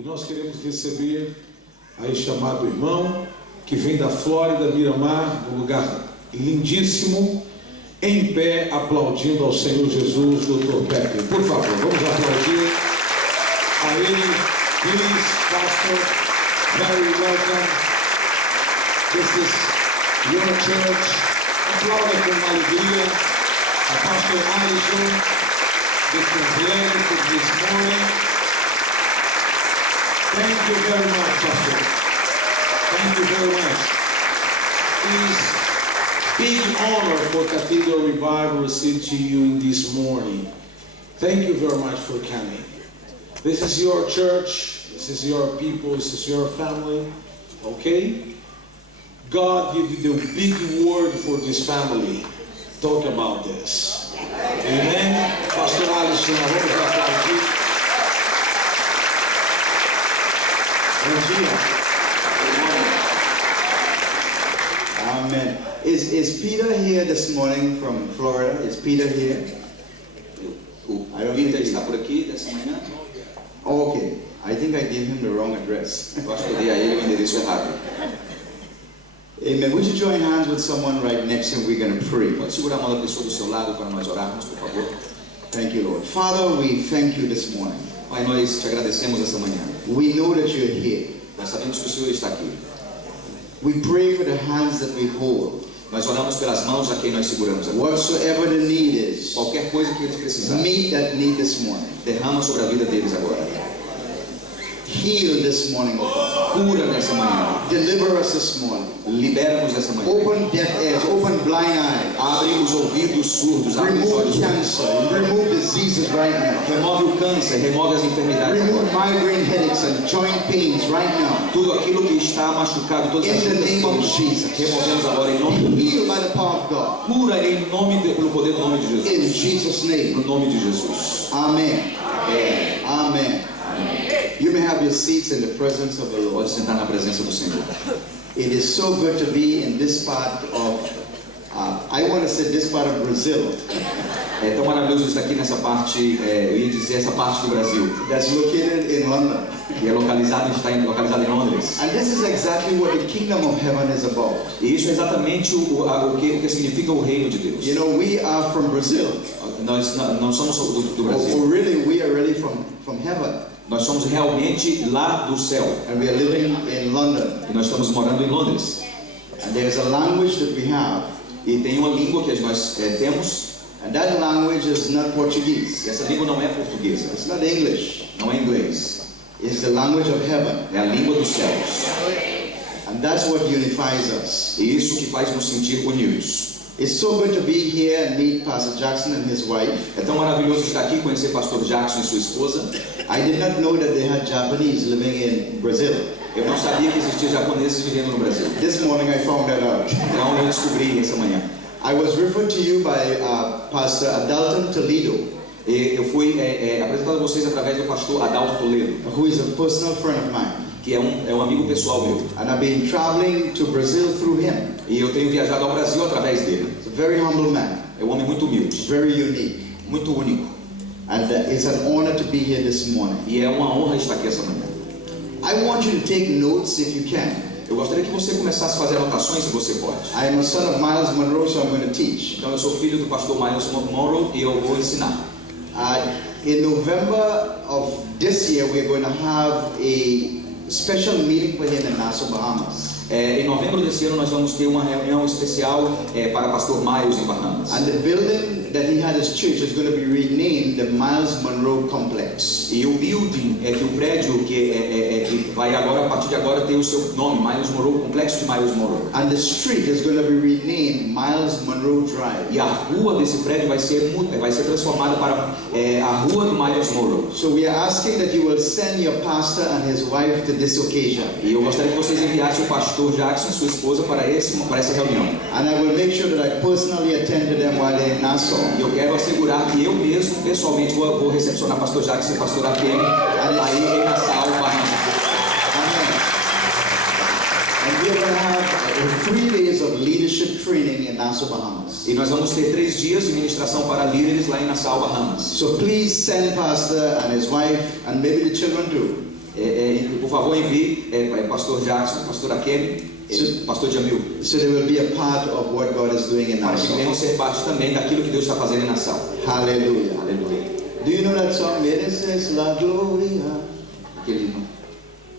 E nós queremos receber aí chamado irmão, que vem da Flórida, Miramar, um lugar lindíssimo, em pé, aplaudindo ao Senhor Jesus, Dr. Pepe. Por favor, vamos aplaudir a ele. Please, Pastor, very welcome. This is your church. Aplauda com alegria a Pastor Alisson, the translator for this morning. Thank you very much, Pastor. Thank you very much. It's big honor for Cathedral Revival received to you in this morning. Thank you very much for coming. This is your church. This is your people. This is your family. Okay? God give you the big word for this family. Talk about this. Amen. Pastor Alisson, vamos aplaudir. Bom dia. Amen. Is Peter here this morning from Florida? Is Peter here? I don't Peter está por aqui dessa manhã. Oh, okay. I think I gave him the wrong address. Eu acho que eu dei a ele o endereço errado. Amen. Would you join hands with someone right next to you? We're going to pray. Pode segurar a mão da pessoa do seu lado para nós orarmos, por favor. Thank you, Lord. Father, we thank you this morning. Pai, nós te agradecemos essa manhã. We know that you're here. Nós sabemos que o Senhor está aqui. We pray for the hands that we hold. Nós oramos pelas mãos a quem nós seguramos agora. Whatsoever the need is, Qualquer coisa que eles precisarem, meet that need this morning. derrama sobre a vida deles agora. Heal this morning, oh God. Cura nessa manhã. Deliver us this morning. Libera-nos nessa manhã. Open deaf ears, open blind eyes. Abre os ouvidos surdos, abre os Remove olhos. cancer, remove diseases right now. Remove o câncer, remove as enfermidades Remove agora. migraine headaches and joint pains right now. Tudo aquilo que está machucado, todas as In the juntas, name of todas, Jesus. removemos agora em nome de Heal Jesus. by the power of God. Cura pelo poder do nome de Jesus. In Jesus' name. No nome de Jesus. Amen. Amen. You may have your seats in the presence of the Lord. Pode sentar na presença do Senhor. It is so good to be in this part of, I want to say this part of Brazil. É tão maravilhoso estar aqui nessa parte, eu ia dizer essa parte do Brasil, That's located in London. que é localizado em Londres. And this is exactly what the kingdom of heaven is about. E isso é exatamente o que significa o reino de Deus. You know, we are from Brazil. Nós não somos do Or Brasil. really, we are really from heaven. Nós somos realmente lá do céu. And we are living in London. E nós estamos morando em Londres. And there is a language that we have. E tem uma língua que nós temos. And that language is not Portuguese. E essa língua não é portuguesa. It's not English. Não é inglês. It's the language of heaven. É a língua dos céus. And that's what unifies us. E isso que faz nos sentir unidos. It's so good to be here and meet Pastor Jackson and his wife. É tão maravilhoso estar aqui e conhecer Pastor Jackson e sua esposa. I did not know that they had Japanese living in Brazil. Eu não sabia que existia japoneses vivendo no Brasil. This morning I found that out. Então eu descobri essa manhã. I was referred to you by Pastor Adalton Toledo, E eu fui apresentado a vocês através do pastor Adalto Toledo, who is a personal friend of mine. que é um amigo pessoal meu. And I've been traveling to Brazil through him. E eu tenho viajado ao Brasil através dele. He's a very humble man, É um homem muito humilde, very unique. muito único. And it's an honor to be here this morning. E é uma honra estar aqui essa manhã. I want you to take notes if you can. Eu gostaria que você começasse a fazer anotações, se você pode. I am a son of Miles Monroe, so I'm going to teach. Então eu sou filho do pastor Miles Monroe e eu vou ensinar. In November of this year, we're going to have a special meeting for him in Nassau, Bahamas. Em novembro desse ano nós vamos ter uma reunião especial para pastor Miles em Bahamas. And the building that he had his church is going to be renamed the Miles Monroe Complex. E o building, que o prédio que vai agora, a partir de agora, ter o seu nome, Miles Monroe, Complexo de Miles Monroe. And the street is going to be renamed Miles Monroe Drive. E a rua desse prédio vai ser transformada para a rua do Miles Monroe. So we are asking that you will send your pastor and his wife to this occasion. E eu gostaria que vocês enviassem o pastor Jackson e sua esposa para essa reunião. And I will make sure that I personally attend to them while they're in Nassau. E eu quero assegurar que eu mesmo, pessoalmente, vou recepcionar o pastor Jackson e a pastora PM aí em Nassau, Bahamas. And we're going to have 3 days of leadership training in Nassau, Bahamas. E nós vamos ter 3 dias de ministração para líderes lá em Nassau, Bahamas. So please send pastor and his wife and maybe the children too. Por favor, envie pastor Jackson, pastor Akemi, pastor Jamil, so they will be a part of what God is doing in para que venham Nassau. ser parte também daquilo que Deus está fazendo em Nassau. Hallelujah. Aleluia. Do you know that song? Mereces la gloria. Aquele hino.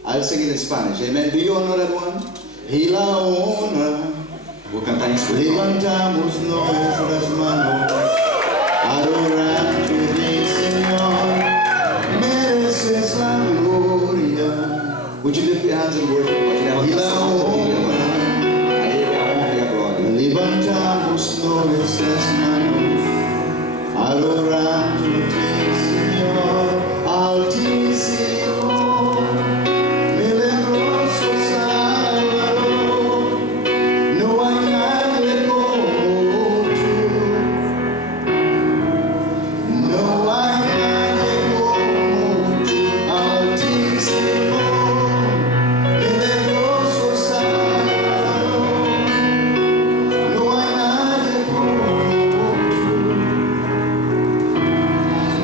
I'll sing it in Spanish. Amen. Do you all know that one? Y la honra. Vou cantar em espanhol. Levantamos nuestras manos, adorando ti, Señor. Mereces la gloria. Would you lift your hands and worship? Pode levantar Y la essa mão comigo. honra. A Ele é a honra e a glória. Levantamos nuestras manos, adorando ti, Señor. Altísimo, milagroso Salvador. No hay nadie como tú. No hay nadie como tú. Altísimo, milagroso Salvador. No hay nadie como tú.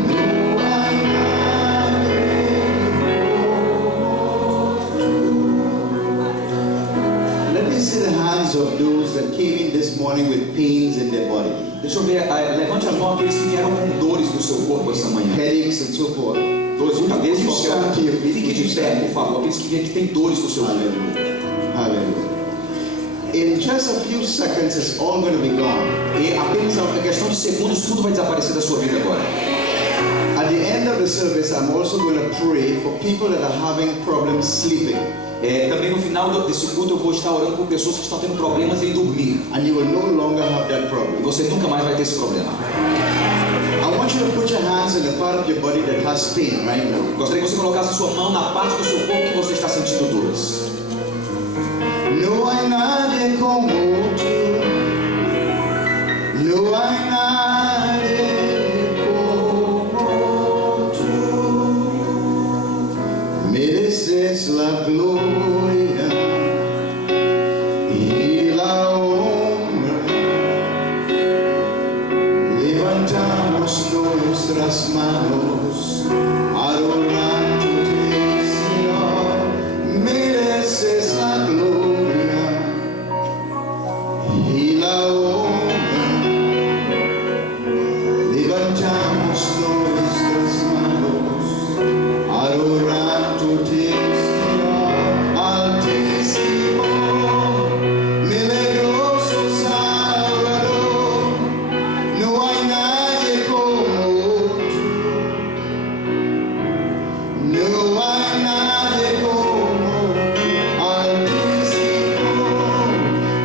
No hay nadie. Let me see the hands of those that came in this morning with pains in their body, Deixa eu ver, levante as mãos aqueles que vieram com dores no seu corpo essa manhã. headaches and so forth. Dores de cabeça, Would you stand to your feet? fique de pé, por favor. Aqueles que vêm que têm dores no seu corpo. Hallelujah. Hallelujah. In just a few seconds, it's all going to be gone. E apenas a questão de segundos, tudo vai desaparecer da sua vida agora. At the end of the service, I'm also going to pray for people that are having problems sleeping. Também no final desse culto eu vou estar orando por pessoas que estão tendo problemas em dormir. And you will no longer have that E problem. você nunca mais vai ter esse problema. I want you to put your hands in the part of your body that has pain right now. Gostaria que você colocasse a sua mão na parte do seu corpo que você está sentindo dores. No hay nadie como tú. No hay nadie como tú. Mereces la gloria y la honra. Levantamos nuestras manos, adorándote, Señor. Mereces la gloria y la honra. Levantamos nuestras manos, adorándote, Señor. Altísimo, milagroso Salvador. No hay nadie como tú. No hay nadie como tú. Altísimo.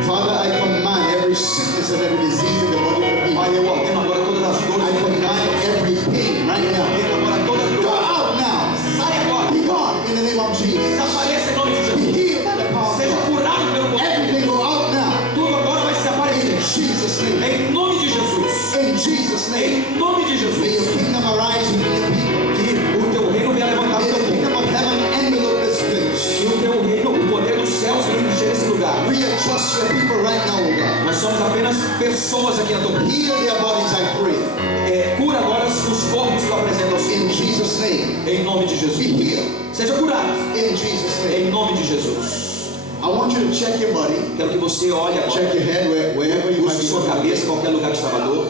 Father, I command every sickness and every disease in the body of the Pai, people. eu ordeno agora todas as dores. I command every pain right Eu now. ordeno agora toda Go dor. out now. Sai agora. Be gone in the name of Jesus. Desapareça em nome de Be Jesus. healed by the power of Seja God. curado pelo poder. Everything go out now. Tudo agora vai se In aparecer. Jesus' name. Em nome de Jesus. In Jesus' name. Em nome de May Jesus. your kingdom arise within your people. Que o teu reino venha levantar May o the teu povo. kingdom of heaven envelope this place. Que o teu reino, o poder dos céus venha encher esse lugar. Readjust your people right now, O God. Nós somos apenas pessoas aqui na tua vida. Heal their bodies, I pray. Cura agora os corpos que eu apresento ao Senhor. In Jesus' name. Em nome de Be Jesus. healed. Seja curado. In Jesus' name. Em nome de Jesus. I want you to check your body. Quero que você olhe agora. Check your head wherever you might Busque sua be. cabeça, qualquer lugar que estava dor.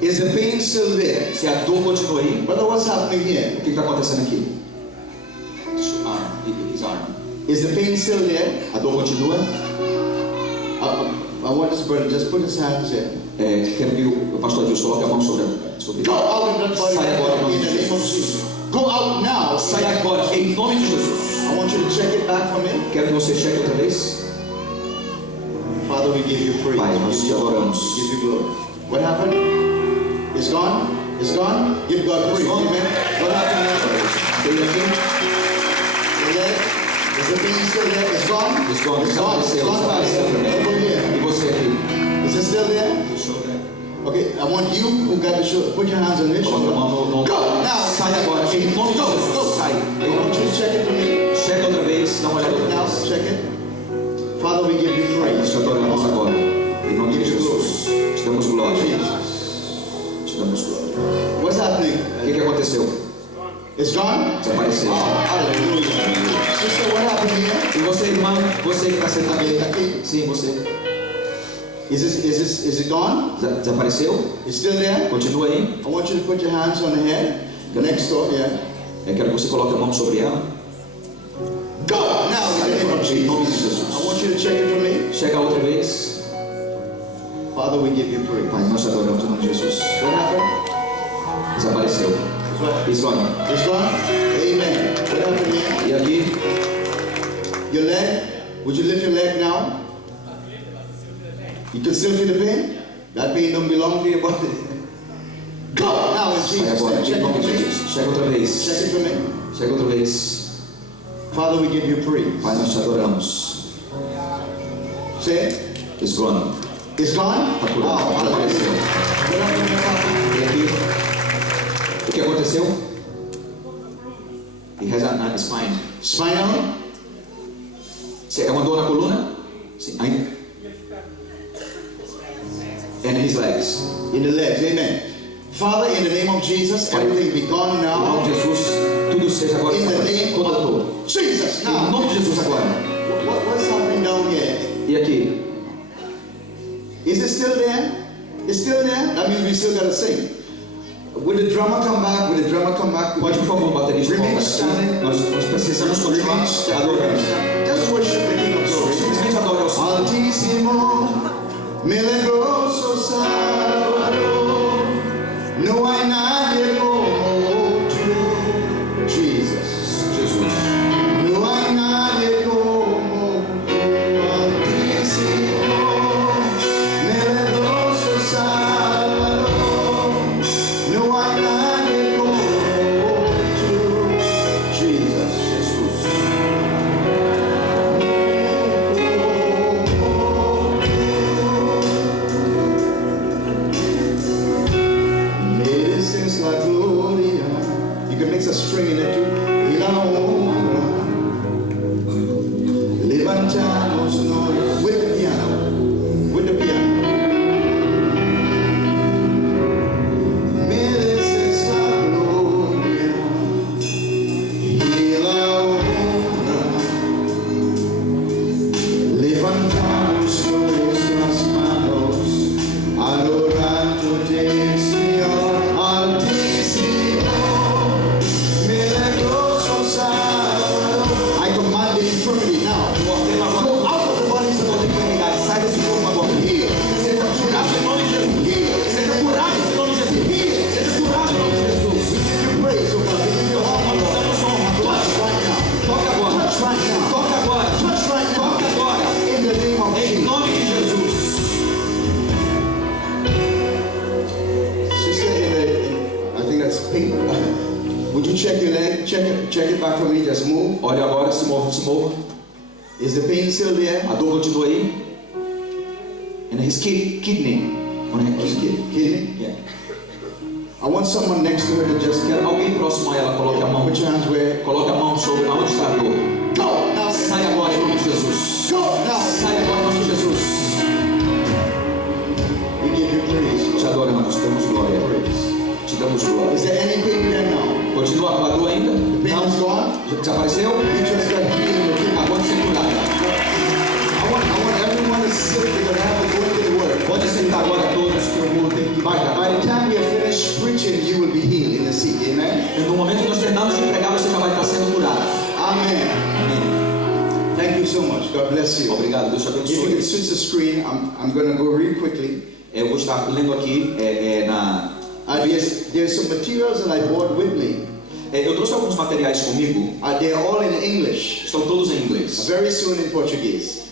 Is the pain still there? Se a dor continua aí, Brother, what's happening here? o que está acontecendo aqui? His arm. Is the pain still there? A dor continua. I want this brother just put his hands here. Quero que o pastor Deus coloque a mão sobre ele. Go out of that body Sai agora em nome in de the name of Jesus. Jesus. Go out now. Sai agora em nome de Jesus. I want you to check it back for me. Quero que você cheque outra vez. Father, we give you praise. Pai, nós te adoramos. We give you glory. What happened? It's gone? It's gone? Give God praise. gone. Amen. What happened now? Veio aqui. The leg? Is the pain still there? It's gone? It's gone. It's gone. It's Desapareceu. gone by Desapareceu também. over here. E você aqui? Is it still there? Okay, I want you who got the shoulder, put your hands on this Coloque a shoulder. mão no. Go now. Sai agora. Em nome de Go, Jesus. go. Sai. I want you to check it for me. Checa outra vez. Dá uma olhada Check it outra now. vez. Check it. Father, we give you Pai, nós praise. te adoramos agora. Em nome de Jesus. Te damos glória. Te damos glória. What's happening? O que aconteceu? It's gone? Desapareceu. Oh, hallelujah. Sister, what happened here? E você, irmão, você que está sentado Aqui. sim, você. Is it gone? Desapareceu? It's still there? Continua aí. I want you to put your hands on the head. The next door, yeah. Eu quero que você coloque a mão sobre ela. Go! Now, in the name of Em nome de Jesus. Jesus. I want you to check it for me. Chega outra vez. Father, we give you praise. Pai, nós te adoramos em nome de Jesus. What happened? Desapareceu. It's what? Isso aí. It's gone? Amen. What happened here? E aqui, Your leg? Would you lift your leg now? You can still feel the pain? That pain don't belong to your body. Go! Now in sai Jesus' agora, name. em Check it nome for de me. Jesus. Chega outra vez. Check it for me. Chega outra vez. Father, we give you praise. Pai, nós te adoramos. Say it. It's gone. It's gone? Tá curado. Wow, hallelujah. Desapareceu. What happened here, Father? E aqui, o que aconteceu? He has a spine. Spinal? É uma dor na coluna? Sim. Ainda. And his legs. In the legs. Amen. Father, in the name of Jesus, everything be gone Em nome now. de Jesus, tudo seja agora In the name toda dor. of Jesus. Em Now, nome de Jesus agora. what's happening down here? E aqui? Is it still there? It's still there? That means we still got to sing. Will the drummer come back? Will the drummer come back? Pode, por favor, baterista, Remain volta standing. aqui. Nós precisamos continuar adorando. Just worship the King of Glory. Simplesmente adore ao Senhor. Altísimo, milagroso Salvador, no hay nadie como tú, Jesus. Jesus. No hay nadie como tú, altísimo, milagroso Salvador, no hay nadie como tú, Jesus. Mereces la gloria. You can mix a string in it too. Y la honra. Levantamos nos with the piano. With the piano. Mereces la gloria. Y la honra. Levantamos nuestras manos, adorándote, Señor, altísimo, milagroso Salvador. I command the infirmity now. Go out of the bodies of the enfermidade. Sai desse corpo agora. Heal. Seja curado em nome de Jesus. Heal. Seja curado em nome de Jesus. Heal. Seja curado em nome de Jesus. We give you praise, oh God. We give you honor. Touch right now. Toca agora. Touch right now. Toca agora. Touch right now. Toca agora. In the name of Em Jesus. nome de Jesus. Sister, I think that's pink. Would you check your leg? Check it back for me. Just move. Olha agora, se mova, se mova. Is the pain still there? A dor continua aí. And his kidney. On his Kidney? Yeah. I want someone next to her to just get out. Alguém próximo a ela, coloque a mão. Put your hands where. Coloque a mão sobre aonde está a dor. Go now. Sai agora em nome de Jesus. Go now. Sai agora em nome de Jesus. We give you praise. Te adoramos, te damos glória. Praise. Te damos glória. Is there any pain there now? Continua com a dor ainda? The pain is gone. Desapareceu? You just got healed. Okay. Acabou de ser curada. I want everyone to sit. They're gonna have to go into the word. Pode sentar agora todos que eu vou ter que By pagar. the time we are finished preaching, you will be healed in the seat. Amen. No momento que nós terminarmos de pregar, você já vai estar sendo curado. Amen. Amém. Thank you so much. God bless you. Obrigado, Deus te If you abençoe. can switch the screen, I'm going to go real quickly. Eu vou estar lendo aqui na. There's some materials that I brought with me. Eu trouxe alguns materiais comigo. They're all in English. Estão todos em inglês. Very soon in Portuguese.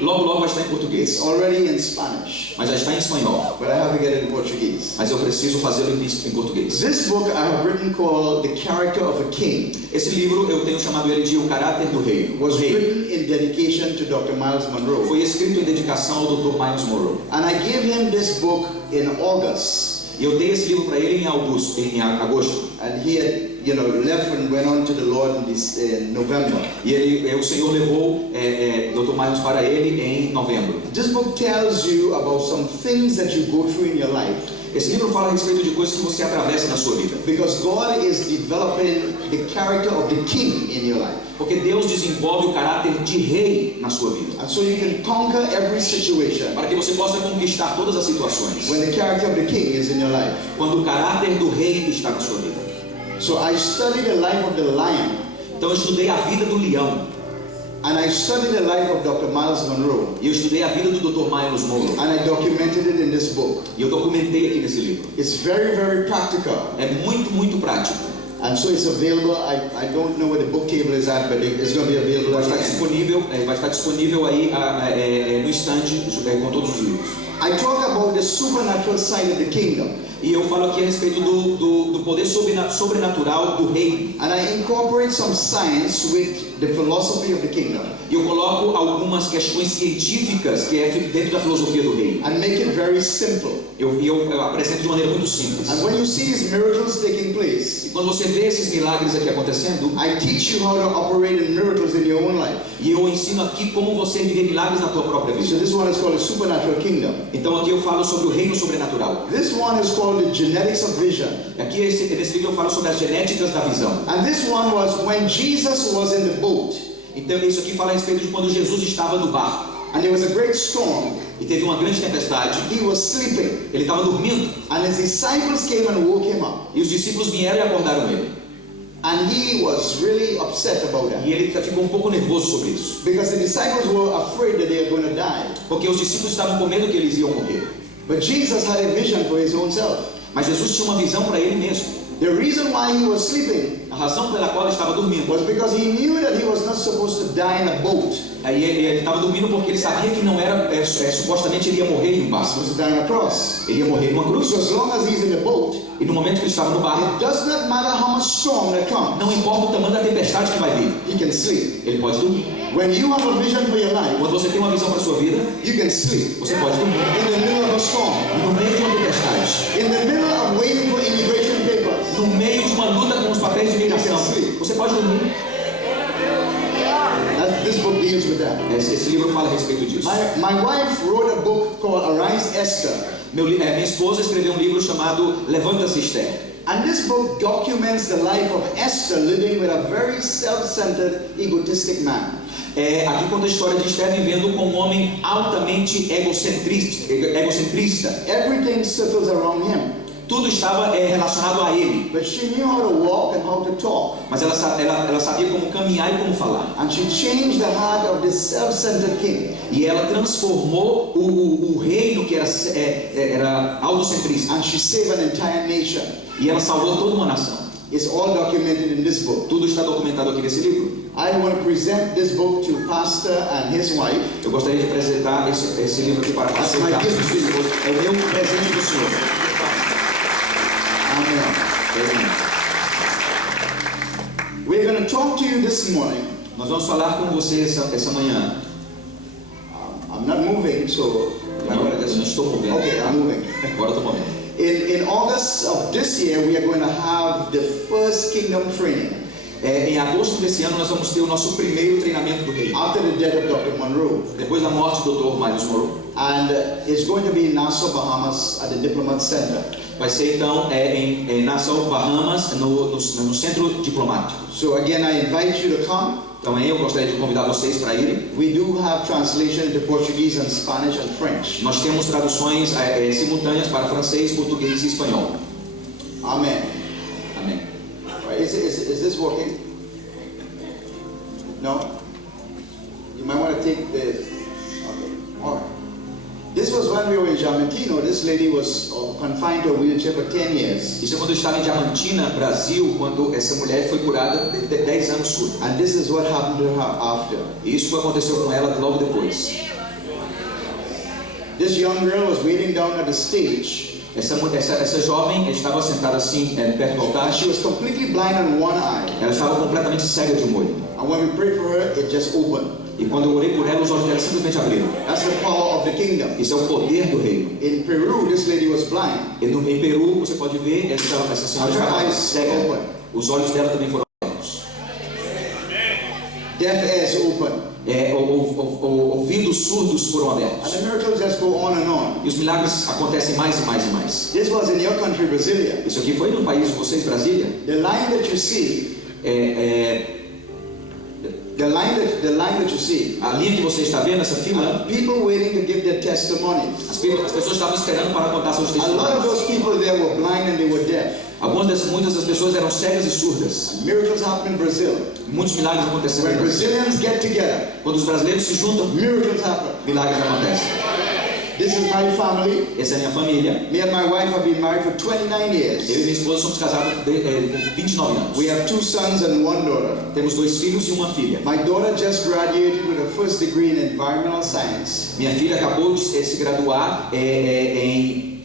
Logo vai estar em It's português. already in Spanish, Mas já está em espanhol. but I have to get it in Portuguese. Mas eu preciso fazê-lo em português. This book I have written called The Character of a King. Esse livro eu tenho chamado ele de O Caráter do Rei. Was written in dedication to Dr. Miles Monroe. Foi escrito em dedicação ao Dr. Miles Monroe. And I gave him this book in August. E eu dei esse livro para ele em agosto. And he had, left and went on to the Lord in November. E o Senhor levou Dr. Miles para ele em novembro. This book tells you about some things that you go through in your life. Esse livro fala a respeito de coisas que você atravessa na sua vida. Because God is developing the character of the king in your life. Porque Deus desenvolve o caráter de rei na sua vida. And so you can conquer every situation Para que você possa conquistar todas as situações. when the character of the king is in your life. Quando o caráter do rei está na sua vida. So I studied the life of the lion, Então eu estudei a vida do leão. and I studied the life of Dr. Miles Monroe, E eu estudei a vida do Dr. Miles Monroe. and I documented it in this book. E eu documentei aqui nesse livro. It's very, very practical. É muito, muito prático. And so it's available. I don't know where the book table is at, but it's going to be available Vai at estar the end. disponível, aí no estande com todos os livros. I talk about the supernatural side of the kingdom, E eu falo aqui a respeito do poder sobrenatural do rei. and I incorporate some science with the philosophy of the kingdom, E eu coloco algumas questões científicas que é dentro da filosofia do rei. and make it very simple. Eu apresento de maneira muito simples. And when you see these miracles taking place, E quando você vê esses milagres aqui acontecendo, I teach you how to operate in miracles in your own life. e eu ensino aqui como você viver milagres na tua própria So vida. this one is called the supernatural kingdom. Então aqui eu falo sobre o reino sobrenatural. This one is called the genetics of vision. Aqui nesse livro eu falo sobre as genéticas da visão. And this one was when Jesus was in the boat, Então isso aqui fala a respeito de quando Jesus estava no barco and there was a great storm. e teve uma grande tempestade. He was sleeping, Ele estava dormindo and his disciples came and woke him up. e os discípulos vieram e acordaram ele. And he was really upset about that, E ele ficou um pouco nervoso sobre isso, because the disciples were afraid that they are going to die. porque os discípulos estavam com medo que eles iam morrer. But Jesus had a vision for his own self. Mas Jesus tinha uma visão para ele mesmo. The reason why he was sleeping A razão pela qual ele estava dormindo. was because he knew that he was not supposed to die in a boat. Aí ele estava dormindo porque ele sabia que não era, supostamente ele ia morrer em um He was barco. supposed to die on a cross. Ele ia morrer numa cruz. So as long as he's in the boat, E no momento que ele estava no barco, it does not matter how much storm that comes, não importa o tamanho da tempestade que vai vir, he can sleep. ele pode dormir. When you have a vision for your life, Quando você tem uma visão para sua vida, you can sleep você pode dormir. in the middle of a storm, No meio de uma tempestade, in the middle of waiting for immigration papers. no meio de uma luta com os papéis de imigração, você pode dormir. This book deals with that. Esse livro fala a respeito disso. My wife wrote a book called Arise Esther. Minha esposa escreveu um livro chamado Levanta-se, Esther. And this book documents the life of Esther living with a very self-centered, egotistic man. Aqui conta a história de Esther vivendo com um homem altamente egocentrista. Everything circles around him. Tudo estava relacionado a ele. But she knew how to walk and how to talk. Mas ela sabia como caminhar e como falar. And she changed the heart of this self-centered king. E ela transformou o reino que era autocentrista. And she saved an entire nation. E ela salvou toda uma nação. It's all documented in this book. Tudo está documentado aqui nesse livro. I want to present this book to Pastor and his wife. Eu gostaria de apresentar esse livro aqui para o pastor That's my Carlos. gift to you. É o meu presente do Senhor. Amen. We're going to talk to you this morning. Nós vamos falar com você essa manhã. I'm not moving, so Agora eu não estou movendo. okay, I'm moving. Agora eu estou movendo. In August of this year, we are going to have the first kingdom training Em agosto desse ano nós vamos ter o nosso primeiro treinamento do rei. after the death of Dr. Monroe. Depois da morte do Dr. Miles Monroe. And it's going to be in Nassau, Bahamas at the Diplomat Center. Vai ser então em Nassau, Bahamas, no centro diplomático. So again, I invite you to come. Também eu gostaria de convidar vocês para irem. We do have translation into Portuguese and Spanish and French. Nós temos traduções simultâneas para francês, português e espanhol. Amen. Amém. Right, is this working? No? You might want to take the... Okay, all right. This was when we were in Diamantino. This lady was confined to a wheelchair for 10 years. Isso é quando eu estava em Diamantina, Brasil, quando essa mulher foi curada de 10 anos surda. And this is what happened to her after. E isso aconteceu com ela logo depois. This young girl was waiting down at the stage. Essa jovem estava sentada assim perto do altar. She was completely blind on one eye. Ela estava completamente cega de um olho. And when we prayed for her, it just opened. E quando eu orei por ela, os olhos dela simplesmente abriram. That's the power of the kingdom. Isso é o poder do reino. In Peru, this lady was blind. Em Peru, você pode ver essa senhora estava cega. Os olhos dela também foram abertos. Deaf ears open. ouvidos surdos foram And abertos. the miracles just go on and on. E os milagres acontecem mais e mais e mais. This was in your country, Brasilia. Isso aqui foi no país de vocês, Brasília. The line that you see, the line that you see, A linha que você está vendo, essa fila, people waiting to give their testimonies. as pessoas estavam esperando para contar seus A lot of testemunhos. those people there were blind and they were deaf. Muitas das pessoas eram cegas e surdas. Miracles happen in Brazil. Muitos milagres aconteceram. When Brazilians get together, Quando os brasileiros se juntam, miracles happen. milagres acontecem. This is my family. Essa é a minha família. Me and my wife have been married for 29 Eu e years. minha esposa somos casados com 29 anos. We have 2 sons and 1 daughter. Temos 2 filhos e uma filha. My daughter just graduated with her first degree in environmental science. Minha filha acabou de se graduar em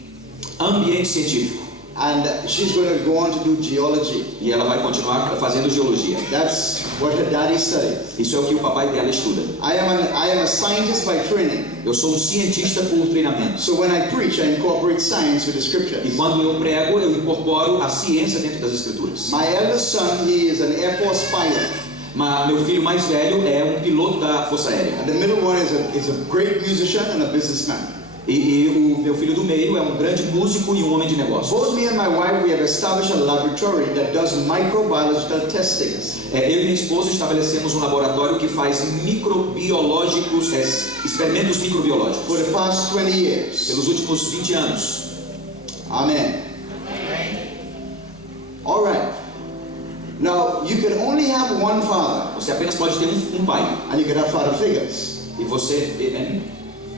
ambiente científico. And she's going to go on to do geology. E ela vai continuar fazendo geologia. That's what her daddy studied. Isso é o que o papai dela estuda. I am a scientist by training. Eu sou um cientista por treinamento. So when I preach, I incorporate science with the scriptures. E quando eu prego, eu incorporo a ciência dentro das escrituras. My eldest son, he is an Air Force pilot. Meu filho mais velho é um piloto da Força Aérea. And the middle one is a great musician and a businessman. E o meu filho do meio é um grande músico e um homem de negócios. Both me and my wife, we have established a laboratory that does microbiological testings. Eu e minha esposa estabelecemos um laboratório que faz microbiológicos, experimentos microbiológicos. For the past 20 years. Pelos últimos 20 anos. Amen. All right. Now, you can only have one father. Você apenas pode ter um pai. And you can have father figures. E você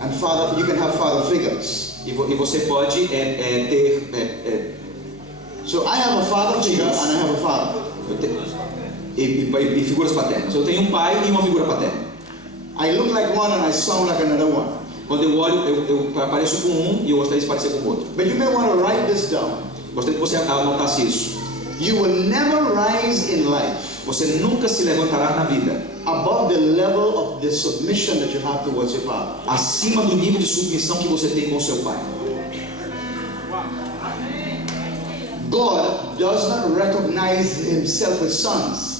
And you can have father figures. e você pode ter So I have a father figure and I have a father. e figuras paternas. Eu tenho um pai e uma figura paterna. I look like one and I sound like another one. Quando eu olho, eu apareço com um e eu gostaria de parecer com o outro. But you may want to write this down. Gostaria que você anotasse isso. You will never rise in life Você nunca se levantará na vida above the level of the submission that you have towards your father. acima do nível de submissão que você tem com o seu pai. God does not recognize himself with sons.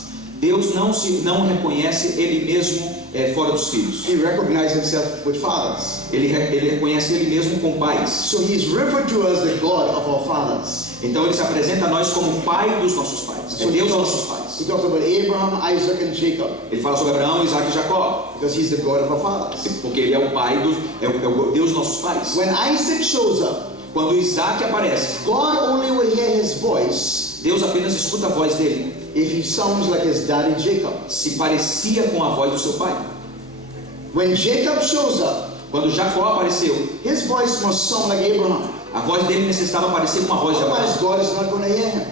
Deus não reconhece Ele mesmo fora dos filhos. He recognizes himself with fathers. Ele reconhece Ele mesmo com pais. So he's referred to as the God of our fathers. Então Ele se apresenta a nós como Pai dos nossos pais. É Deus dos nossos pais. He talks about Abraham, Isaac and Jacob Ele fala sobre Abraão, Isaac e Jacó. because he's the God of our fathers. Porque Ele é o Pai é o Deus dos nossos pais. When Isaac shows up, Quando Isaac aparece, God only will hear his voice Deus apenas escuta a voz dele. if he sounds like his daddy Jacob. Se parecia com a voz do seu pai. When Jacob shows up, Quando Jacó apareceu, his voice must sound like Abraham. a voz dele necessitava parecer com a voz de Abraão. Otherwise, God is not going to hear him.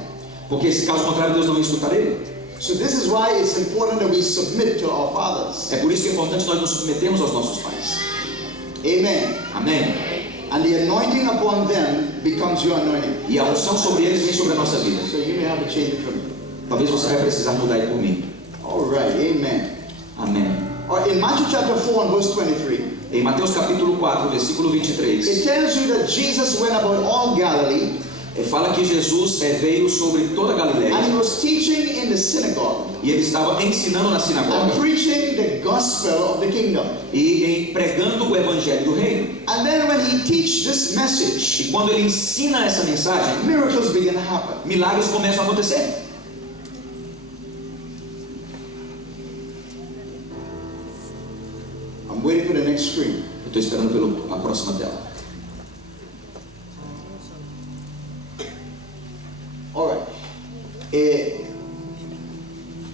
Porque se caso contrário, Deus não ia escutar ele. So this is why it's important that we submit to our fathers. É por isso que é importante nós nos submetermos aos nossos pais. Amen. Amém? And the anointing upon them becomes your anointing. E a unção sobre eles vem sobre a nossa vida. So you may have to change it for me. Talvez você vai precisar mudar aí por mim. All right. Amen. Amém. All right, in Matthew chapter 4 and verse 23, Em Mateus capítulo 4, versículo 23, it tells you that Jesus went about all Galilee fala que Jesus veio sobre toda a and he Galileia was teaching in the synagogue e ele estava ensinando na and sinagoga preaching the gospel of the kingdom. e pregando o evangelho do reino. And then when he teaches this message, E quando ele ensina essa mensagem, miracles begin to happen. milagres começam a acontecer. I'm waiting for the next screen. Eu estou esperando pela próxima tela. All right.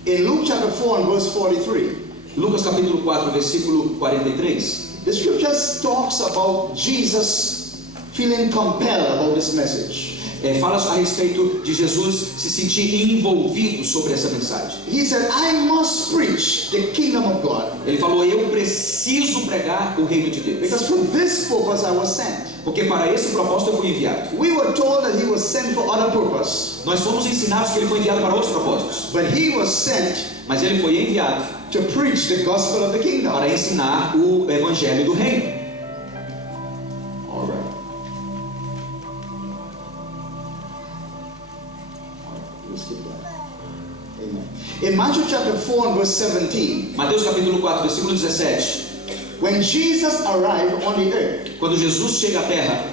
In Luke chapter 4 and verse 43, Lucas capítulo 4, versículo 43, the scriptures talks about Jesus feeling compelled about this message. fala a respeito de Jesus se sentir envolvido sobre essa mensagem. He said, I must preach the kingdom of God Ele falou, eu preciso pregar o reino de Deus. because for this purpose I was sent. Porque para esse propósito eu fui enviado. We were told that he was sent for other purpose, Nós fomos ensinados que ele foi enviado para outros propósitos. but he was sent Mas ele foi enviado to preach the gospel of the kingdom. para ensinar o evangelho do reino. All right. Let's get that. Amen. In Matthew chapter 4 and verse 17, Mateus capítulo 4, versículo 17. when Jesus arrived on the earth, Quando Jesus chega à terra,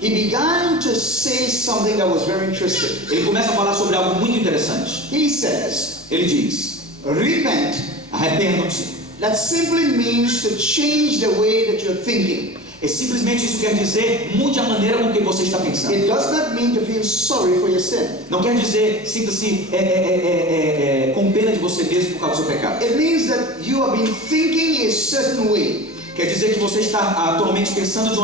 he began to say something that was very interesting. ele começa a falar sobre algo muito interessante. He says, Ele diz: repent. arrependam-se. That simply means to change the way that you're thinking. Simplesmente isso quer dizer, mude a maneira com que você está pensando. It does not mean to feel sorry for your sin. Não quer dizer, sinta-se com pena de você mesmo por causa do seu pecado. It means that you have been thinking a certain way. Quer dizer que você está atualmente pensando de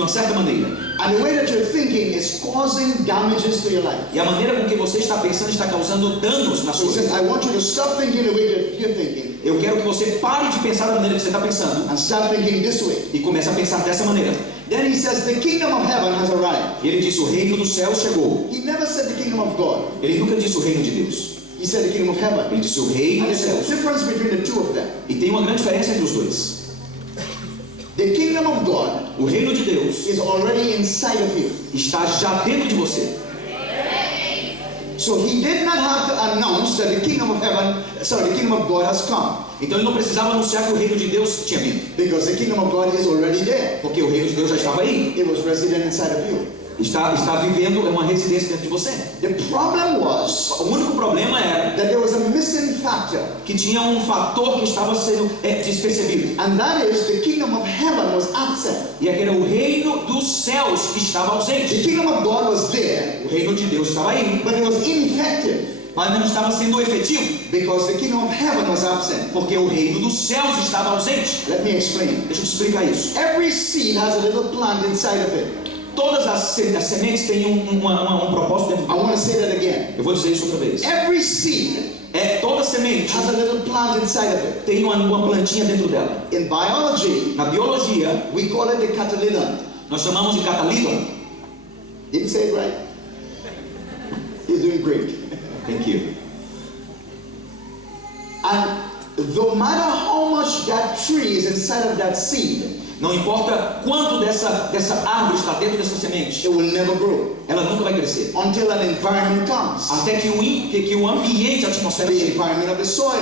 uma certa maneira. And the way that you're thinking is causing damages to your life. E a maneira com que você está pensando está causando danos na So sua he says, vida. I want you to stop thinking the way that you're thinking Eu quero que você pare de pensar da maneira que você está pensando and start thinking this way. e comece a pensar dessa maneira. Then he says, the kingdom of heaven has arrived. E ele disse: o reino do céu chegou. He never said the kingdom of God. Ele nunca disse o reino de Deus. He said the kingdom of heaven. Ele disse o reino And dos there's a céus. difference between the two of them. E tem uma grande diferença entre os dois. The kingdom of God O reino de Deus is already inside of you. está já dentro de você. So he did not have to announce that the kingdom of God has come. Então ele não precisava anunciar que o reino de Deus tinha vindo, Because the kingdom of God is already there. porque o reino de Deus já estava aí. It was resident inside of you. Está vivendo uma residência dentro de você. The problem was O único problema era that there was a missing factor. que tinha um fator que estava sendo despercebido. And that is the kingdom of heaven was absent. E aquele era o reino dos céus que estava The ausente. kingdom of God was there, O reino de Deus estava aí, but it was ineffective mas não estava sendo efetivo, because the kingdom of heaven was absent. porque o reino dos céus estava ausente. Let me explain. Deixa eu te explicar isso. Every seed has a little plant inside of it. Todas as sementes têm um propósito dentro I dela. want to say that again. Eu vou dizer isso outra vez. Every seed Toda semente has a little plant inside of it. tem uma plantinha dentro dela. In biology, Na biologia, we call it the catalydon. nós chamamos de catalídon. Didn't say it right? You're doing great. Thank you. And no matter how much that tree is inside of that seed, Não importa quanto dessa árvore está dentro dessa semente, it will never grow ela nunca vai crescer. until an environment comes. Até que o ambiente, a atmosfera The chegue. environment of the soil.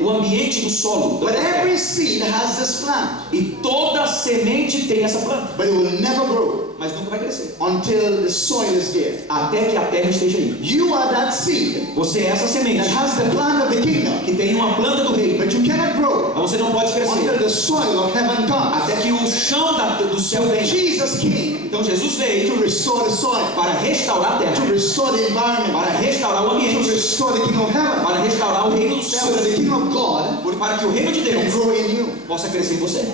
O ambiente do solo. But every seed has this plant, E toda semente tem essa planta, but it will never grow mas nunca vai crescer. until the soil is there. Até que a terra esteja aí. You are that seed Você é essa semente that has the plant of the kingdom, que tem uma planta do reino, but you cannot grow mas você não pode until crescer the soil of heaven comes. até que o chão do céu venha. Jesus came Então Jesus veio to restore the soil, para restaurar a to terra, restore the environment, para restaurar o to ambiente, restore the kingdom of heaven, para restaurar o reino dos so céus, that the kingdom of God para que o reino de can Deus grow in you. possa crescer em você.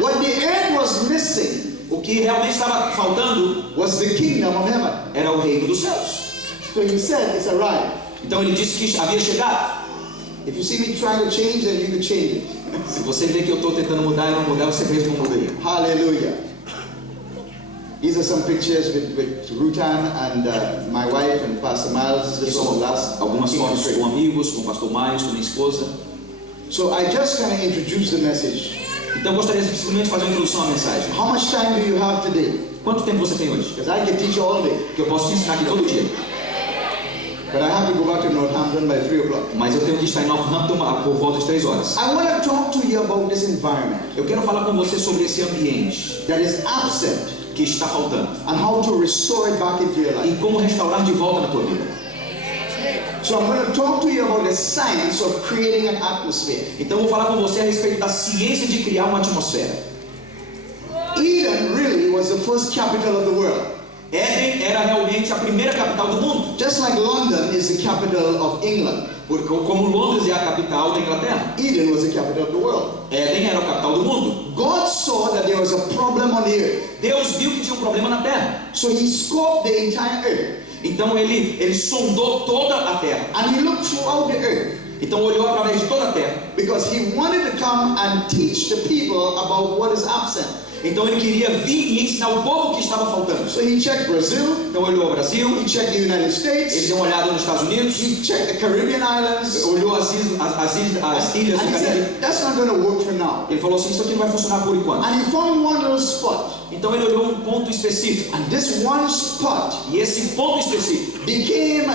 What the earth was missing O que realmente estava faltando was the kingdom of heaven. era o reino dos céus. So he said, it's arrived. Então ele disse que havia chegado. If you see me trying to change, then you can change it. Se você vê que eu estou tentando mudar e não mudar, você mesmo não mudaria. Hallelujah. These are some pictures with Rutan and my wife and Pastor Miles. Aqui This was são the last algumas fotos ministry. com amigos, com o pastor Miles, com minha esposa. So I just kind of introduced the message. Então eu gostaria de simplesmente fazer uma introdução à mensagem. How much time do you have today? Quanto tempo você tem hoje? Because I can teach all day, Que eu posso te ensinar aqui todo dia. but I have to go back to Northampton by 3 o'clock. Mas eu tenho que estar em Northampton por volta de 3 horas. I want to talk to you about this environment Eu quero falar com você sobre esse ambiente that is absent que está faltando and how to restore it back into your e life. como restaurar de volta na tua vida. So I'm going to talk to you about the science of creating an atmosphere. Então eu vou falar com você a respeito da ciência de criar uma atmosfera. Eden really was the first capital of the world. Éden era realmente a primeira capital do mundo, Just like London is the capital of England, porque como Londres é a capital da Inglaterra, Eden was the capital of the world. Éden era a capital do mundo. God saw that there was a problem on the earth. Deus viu que tinha um problema na terra, So he scoped the entire earth então ele sondou toda a terra. and he looked throughout the earth Então olhou através de toda a terra. because he wanted to come and teach the people about what is absent. Então ele queria vir e ensinar o povo o que estava faltando. So he checked Brazil, Então olhou o Brasil, he checked the United ele States, deu uma olhada nos Estados Unidos, he checked the Caribbean islands, olhou as ilhas and do he Caribe. said, that's not going to work for now. Ele falou assim, isso aqui não vai funcionar por enquanto. And he found one little spot Então ele olhou um ponto específico. And this one spot E esse ponto específico became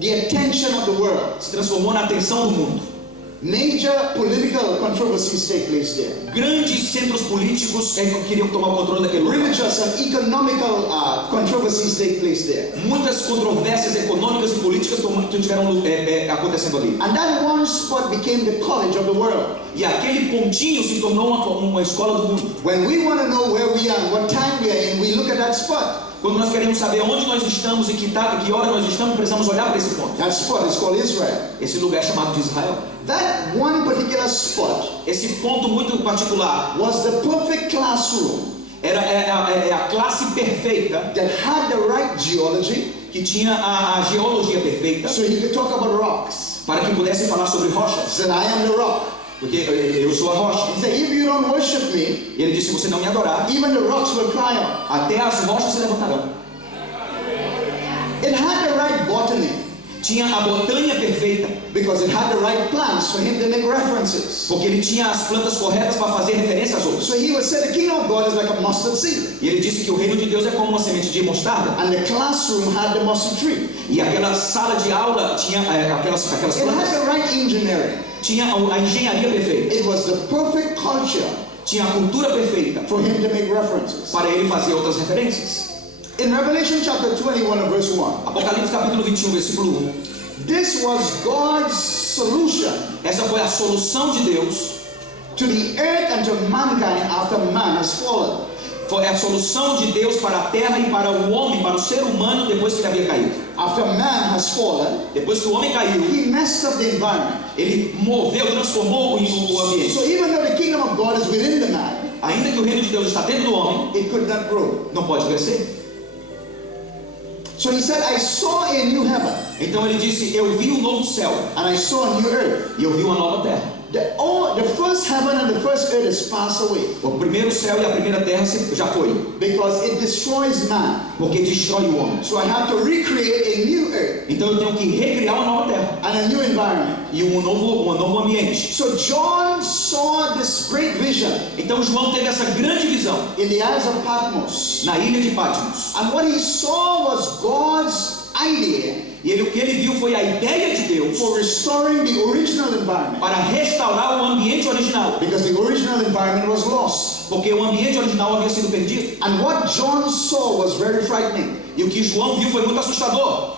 the attention of the world. se transformou na atenção do mundo. Major political controversies take place there. Grandes centros políticos queriam tomar o controle daquele lugar. Religious and economical controversies take place there. Muitas controvérsias econômicas e políticas tiveram acontecendo ali. And that one spot became the college of the world. E aquele pontinho se tornou uma escola do mundo. When we want to know where we are, what time we are in, we look at that spot. Quando nós queremos saber onde nós estamos e que hora nós estamos, precisamos olhar para esse ponto. That spot is called Israel. Esse lugar é chamado de Israel. That one particular spot Esse ponto muito particular was the perfect classroom era a classe perfeita that had the right geology, que tinha a geologia perfeita so he could talk about rocks. para que pudesse falar sobre He rochas. said, I am the rock. Porque eu sou a rocha. He said, if you don't worship me, E ele disse: se você não me adorar, even the rocks will cry out. até as rochas se levantarão. It had the right botany Tinha a botânia perfeita, because it had the right plants for him to make references. porque ele tinha as plantas corretas para fazer referência às outras. So he would say the kingdom of God is like a mustard seed. E ele disse que o reino de Deus é como uma semente de mostarda. And the classroom had the mustard tree. E aquela sala de aula tinha aquelas It had plantas. the right engineering. Tinha a engenharia perfeita. It was the perfect culture Tinha a cultura perfeita for him to make references. para ele fazer outras referências. In Revelation chapter 21 and verse 1, Apocalipse capítulo 21, versículo 1. this was God's solution Essa foi a solução de Deus. to the earth and to mankind after man has fallen. Foi a solução de Deus para a terra e para o homem, para o ser humano, depois que ele havia caído. After man has fallen, Depois que o homem caiu, he messed up the environment. ele transformou o ambiente. So even though the kingdom of God is within the man, Ainda que o reino de Deus está dentro do homem, it could not grow. não pode crescer. So he said, I saw a new heaven Então ele disse: eu vi um novo céu and I saw a new earth. e eu vi uma nova terra. The first heaven and the first earth has passed away O primeiro céu e a primeira terra já foi, because it destroys man. porque destrói o homem. So I have to recreate a new earth Então eu tenho que recriar uma nova terra and a new environment. e um novo ambiente. So John saw this great vision Então João teve essa grande visão in the Isles of Patmos. na ilha de Patmos. And what he saw was God's idea E o que ele viu foi a ideia de Deus for restoring the original environment. para restaurar o ambiente original, Because the original environment was lost. porque o ambiente original havia sido perdido. And what John saw was very frightening. E o que João viu foi muito assustador,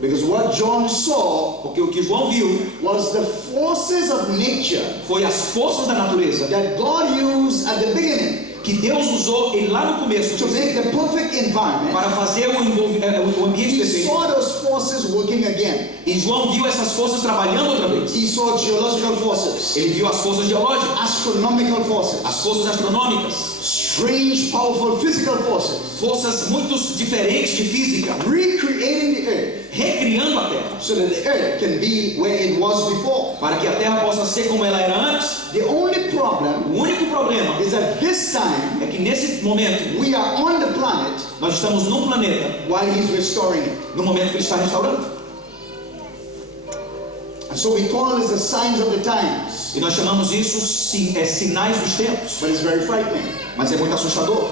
Because what John saw porque o que João viu was the forces of nature foi as forças da natureza that God used at the beginning que Deus usou ele lá no começo to make the perfect environment. para fazer o ambiente He perfeito. saw those forces working again. E João viu essas forças trabalhando outra vez. He saw geological forces, Ele viu as forças geológicas, astronomical forces, as forças astronômicas, strange, powerful physical forces, forças muito diferentes de física, recreating the earth recriando a Terra, so that the earth can be where it was before. para que a Terra possa ser como ela era antes. The only problem O único problema is that this time é que nesse momento we are on the planet nós estamos num planeta, while he's restoring it. no momento que ele está restaurando. And so we call this the signs of the times. E nós chamamos isso sinais dos tempos, But it's very frightening. mas é muito assustador.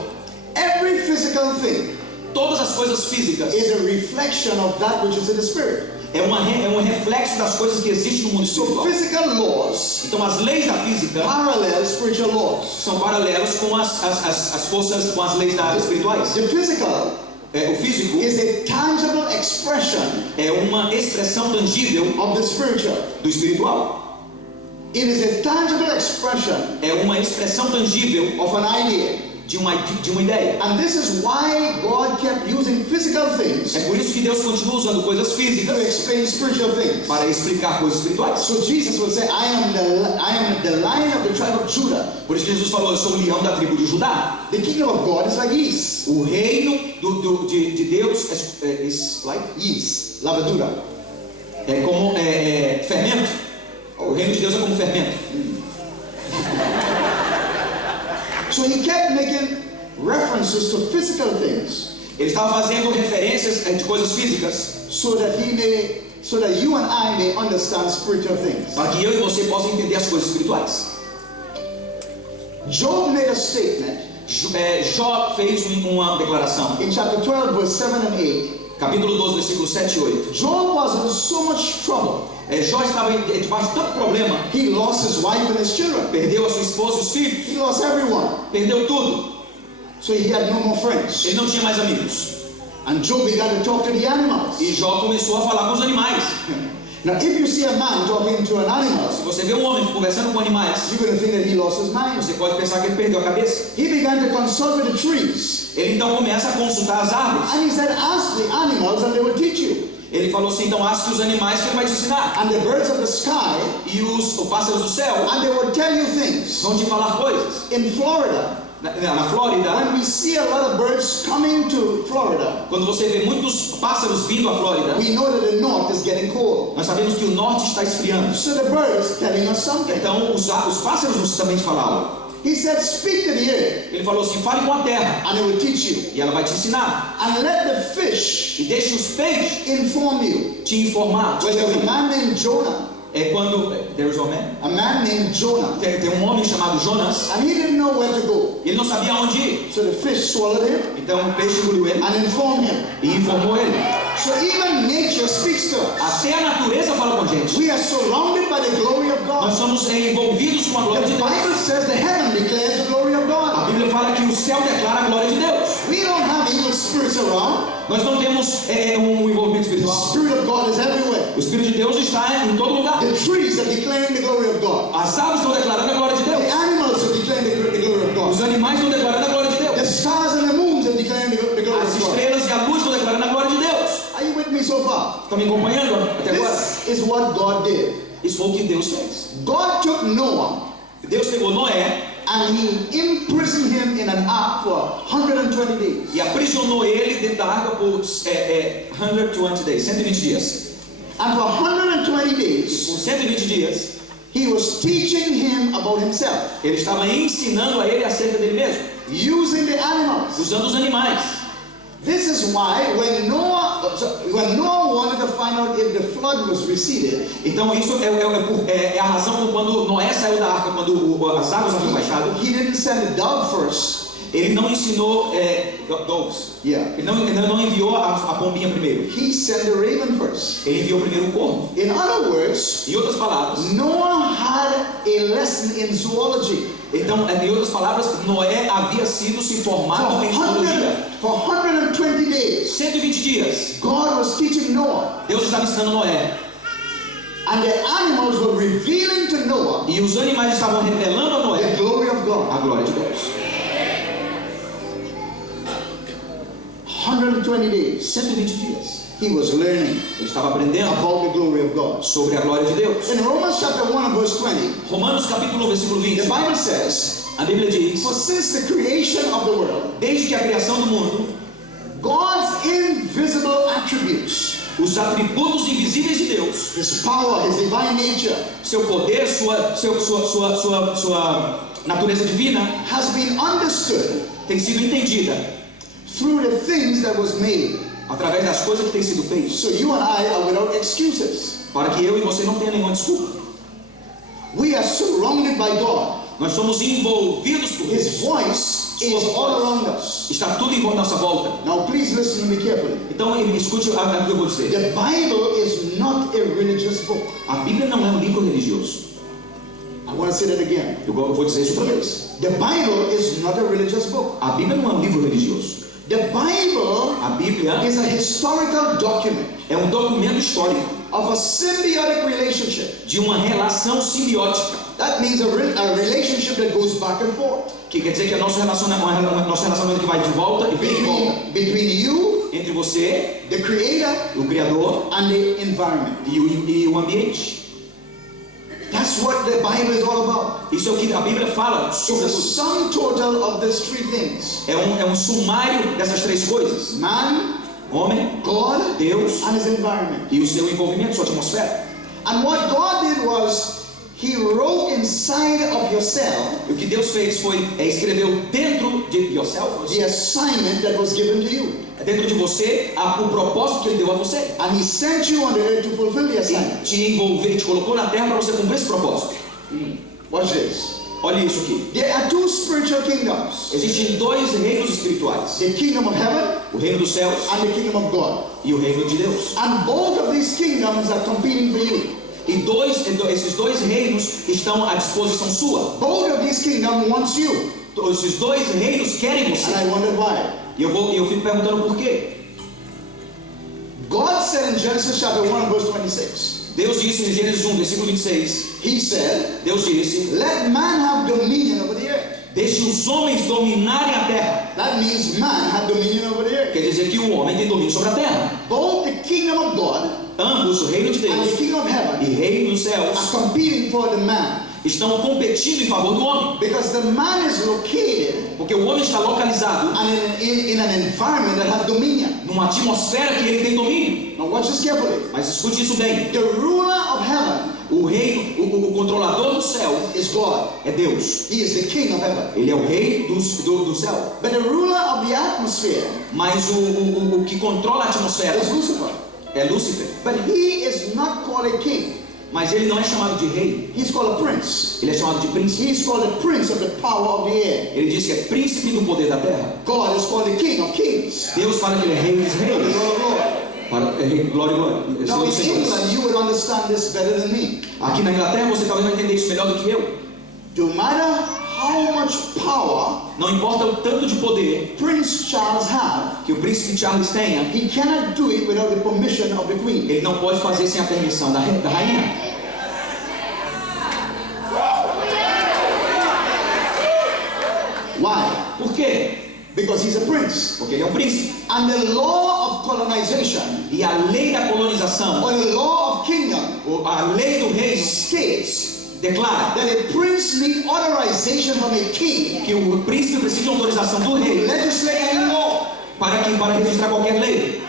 Every physical thing Todas as coisas físicas is a reflection of that which is in the spirit. é um reflexo das coisas que existem no mundo So espiritual. physical laws Então as leis da física parallel spiritual laws. são paralelos com as forças, com as leis espirituais. The physical O físico is a tangible expression é uma expressão tangível of the spiritual. do espiritual. It is a tangible expression É uma expressão tangível of an idea. de uma ideia. And this is why God kept using physical things É por isso que Deus continua usando coisas to físicas explain spiritual things. para explicar coisas espirituais. So Jesus will say, I am the lion of the tribe of Judah. Por isso que Jesus falou: eu sou o leão da tribo de Judá. The kingdom of God is like yeast. O reino de Deus é like Yeast. Lavadura. é como fermento. O reino de Deus é como fermento. So he kept making references to physical things Ele estava fazendo referências de coisas físicas so that you and I may understand spiritual things. para que eu e você possam entender as coisas espirituais. Job made a statement Jó fez uma declaração. in chapter 12, verse 7 and 8. Capítulo 12, versículos 7 e 8. Job was in so much trouble. Jó estava debaixo de tanto problema. He lost his wife and his children. Perdeu a sua esposa e os filhos. He lost everyone. Perdeu tudo. So he had no more friends. Ele não tinha mais amigos. And Job began to talk to the animals. E Jó começou a falar com os animais. Now, if you see a man talking to an animal, Se você vê um homem conversando com animais, you're going to think that he lost his mind. você pode pensar que ele perdeu a cabeça. He began to consult with the trees. Ele então começa a consultar as árvores. And he said, ask the animals and they will teach you. Ele falou assim, então acho que os animais que ele vai te ensinar. And the birds of the sky, E os pássaros do céu and they will tell you things. vão te falar coisas. In Florida, Na Flórida, when we see a lot of birds coming to Florida, quando você vê muitos pássaros vindo à Flórida, we know that the north is getting cold. nós sabemos que o norte está esfriando. So the birds telling us something. Então os pássaros nos também te falaram. He said, speak to the earth Ele falou assim, fale com a terra and it will teach you. e ela vai te ensinar. And let the fish E deixe os peixes inform you. te informar. Well, there was a man named Jonah. É quando there is a man. A man named Jonah. Tem um homem chamado Jonas. And he didn't know where to go. Ele não sabia onde ir. So the fish swallowed him Então o peixe engoliu ele and informed him. e informou ele. So even nature speaks to us. Até a natureza fala com a gente. We are surrounded by the glory of Nós God. somos envolvidos com a glória de The Deus. Bible says the heaven declares the glory of A God. Bíblia fala que o céu declara a glória de Deus. We don't have evil spirits around. Nós não temos um envolvimento The espiritual. Spirit of God is everywhere. O Espírito de Deus está em todo lugar. The trees are declaring the glory of God. As aves estão declarando a glória de The Deus. animals are declaring the glory of God. Os animais estão declarando a glória de The Deus. stars and the moons are declaring the glory As of God. estrelas e a luz estão declarando a glória de Deus. Are you with me so far? Estão me acompanhando até agora? This is what God did. Isso foi o que Deus fez. God took Noah Deus pegou Noé and he imprisoned him in an ark for 120 days. e aprisionou ele dentro da água por 120 days, 120 dias. And for 120 days, Por 120 dias, he was teaching him about himself, ele estava ensinando a ele acerca dele mesmo, using the animals. usando os animais. This is why when Noah wanted to find out if the flood was receded, Então isso é a razão por quando Noé saiu da arca, quando as águas haviam baixado. he didn't send a dove first. Ele não ensinou doves. Yeah. Ele não enviou a pombinha primeiro. He sent the raven first. Ele enviou primeiro o corvo. In other words, Em outras palavras, Noah had a lesson in zoology. então, em outras palavras, Noé havia sido se formado em zoologia. For 120 days, 120 dias, God was teaching Noah. Deus estava ensinando Noé. And the animals were revealing to Noah E os animais estavam revelando a the Noé glory of a God. glória de Deus. 120 days, 120 dias. he was learning Ele estava aprendendo about the glory of God. sobre a glória de Deus. In Romans chapter 1 and verse 20, Romanos capítulo 1, versículo the 20. Bible says, A Bíblia diz: for since the creation of the world, desde que a criação do mundo, God's invisible attributes, os atributos invisíveis de Deus, His power, His divine nature, seu poder, sua natureza divina, has been understood tem sido entendida through the things that was made. através das coisas que têm sido feitas, So you and I are without excuses. para que eu e você não tenham nenhuma desculpa. We are surrounded by God. Nós somos envolvidos por His Deus. voice is all around us. Está tudo em nossa volta. Now please listen to me carefully. Então escute o que eu vou dizer. The Bible is not a religious book. A Bíblia não é um livro religioso. I want to say that again. Eu vou dizer isso outra vez. The Bible is not a religious book. A Bíblia não é um livro religioso. The Bible A Bíblia is a historical document é um documento histórico of a symbiotic relationship. de uma relação simbiótica, That means a relationship that goes back and forth que quer dizer que é nosso relacionamento que vai de volta e vem de volta between you, entre você, the Creator, o Criador and the environment. e o ambiente. That's what the Bible is all about. Isso é o que a Bíblia fala sobre It's a tudo. sum total of these three things: É um sumário dessas três coisas: man, homem, God, Deus and His environment. e o seu envolvimento, sua atmosfera. And what God did was He wrote inside of yourself E o que Deus fez foi escreveu dentro de yourself, the assignment that was given to you. dentro de você, o propósito que Ele deu a você. And He sent you on the earth to fulfill the E assignment. te envolveu, te colocou na terra para você cumprir esse propósito. Watch this. Olha isso aqui. There are two spiritual kingdoms. Existem dois reinos espirituais: The kingdom of heaven o reino dos céus and the kingdom of God. e o reino de Deus. And both of these kingdoms are competing for you. E esses dois reinos estão à disposição sua. Both of these kingdoms wants you. Esses dois reinos querem And você. I wondered why. E eu fico perguntando por quê. God said in Genesis chapter 1 verse 26. Deus disse em Gênesis 1, versículo 26. He said, Deus disse: let man have dominion over the earth. deixe os homens dominarem a terra. That means man had dominion over the earth. Quer dizer que o homem tem domínio sobre a terra. Both the kingdom of God Ambos, o reino de and the Deus kingdom of e heaven reino dos céus, are competing for the man. estão competindo em favor do homem. Because the man is located Porque o homem está localizado and in an environment that has dominion. numa atmosfera que ele tem domínio. Now watch this carefully. Mas escute isso bem. The ruler of heaven O reino, o controlador do céu is God. é Deus. He is the king of heaven. Ele é o rei do céu. But the ruler of the atmosphere Mas o que controla a atmosfera is Lucifer. é Lúcifer. But he is not called a king. Mas ele não é chamado de rei. He's called a prince. Ele é chamado de príncipe. He's called the prince of the power of the air. Ele diz que é príncipe do poder da terra. God is called the king of kings. Deus fala que ele é rei dos The reis. Lord of lords. Glória, glória. Now Senhor in dos senhores. England, you would understand this better than me. Aqui na Inglaterra você talvez vai entender isso melhor do que eu. No matter how much power Não importa o tanto de poder Prince Charles have, que o príncipe Charles tenha, he cannot do it without the permission of the queen. ele não pode fazer sem a permissão da rainha. Why? Por quê? Because he's a prince. Porque ele é um príncipe. And the law of colonization, E a lei da colonização, or the law of kingdom, a lei do reino, states declara that a prince needs authorization from a king que o príncipe precisa de autorização do to rei legislate any law. para registrar qualquer lei.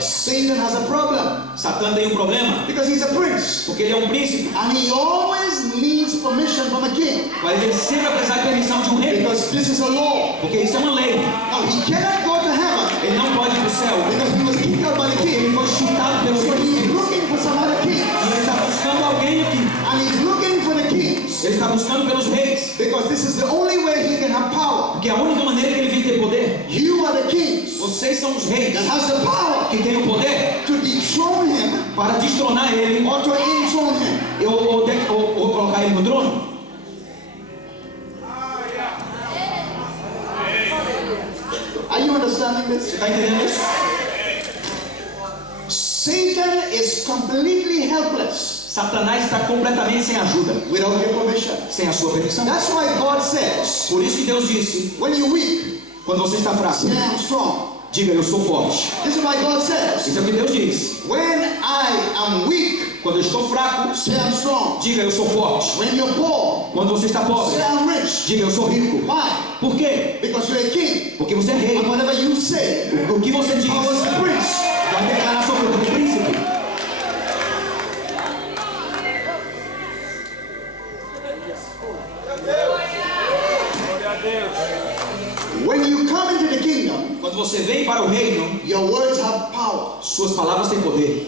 Satan has a problem Satã tem um problema because he's a prince porque ele é um príncipe, and he always needs permission from a king mas ele sempre vai precisar de permissão de um rei, because this is a law. porque isso é uma lei. Now he cannot go to heaven Ele não pode ir para o céu because he was kicked out by the porque ele king. foi chutado pelo So rei. he's looking for some other king E ele está buscando alguém aqui. and he's looking for the kings Ele está buscando pelos reis, because this is the only way he can have power. porque a única maneira que ele vem ter poder, You are the kings vocês são os reis that has the power que têm o poder to dethrone him para destronar ele or to enthrone him. ou colocar ele no trono. Are you understanding this? Você está entendendo isso? Satan is completely helpless Satanás está completamente sem ajuda, without your permission. sem a sua permissão. That's why God says, Por isso que Deus disse, when you're weak, quando você está fraco, say I'm strong. diga eu sou forte. This is why God says, Isso é o que Deus diz. when I am weak, Quando eu estou fraco, say I'm strong. diga eu sou forte. When you're poor, Quando você está pobre, say I'm rich. diga eu sou rico. Why? Por quê? Because you're a king. Porque você é rei. And whatever you say, O que você diz I was the prince. vai declarar sobre o príncipe. When you come into the kingdom, Quando você vem para o reino, your words have power. suas palavras têm poder.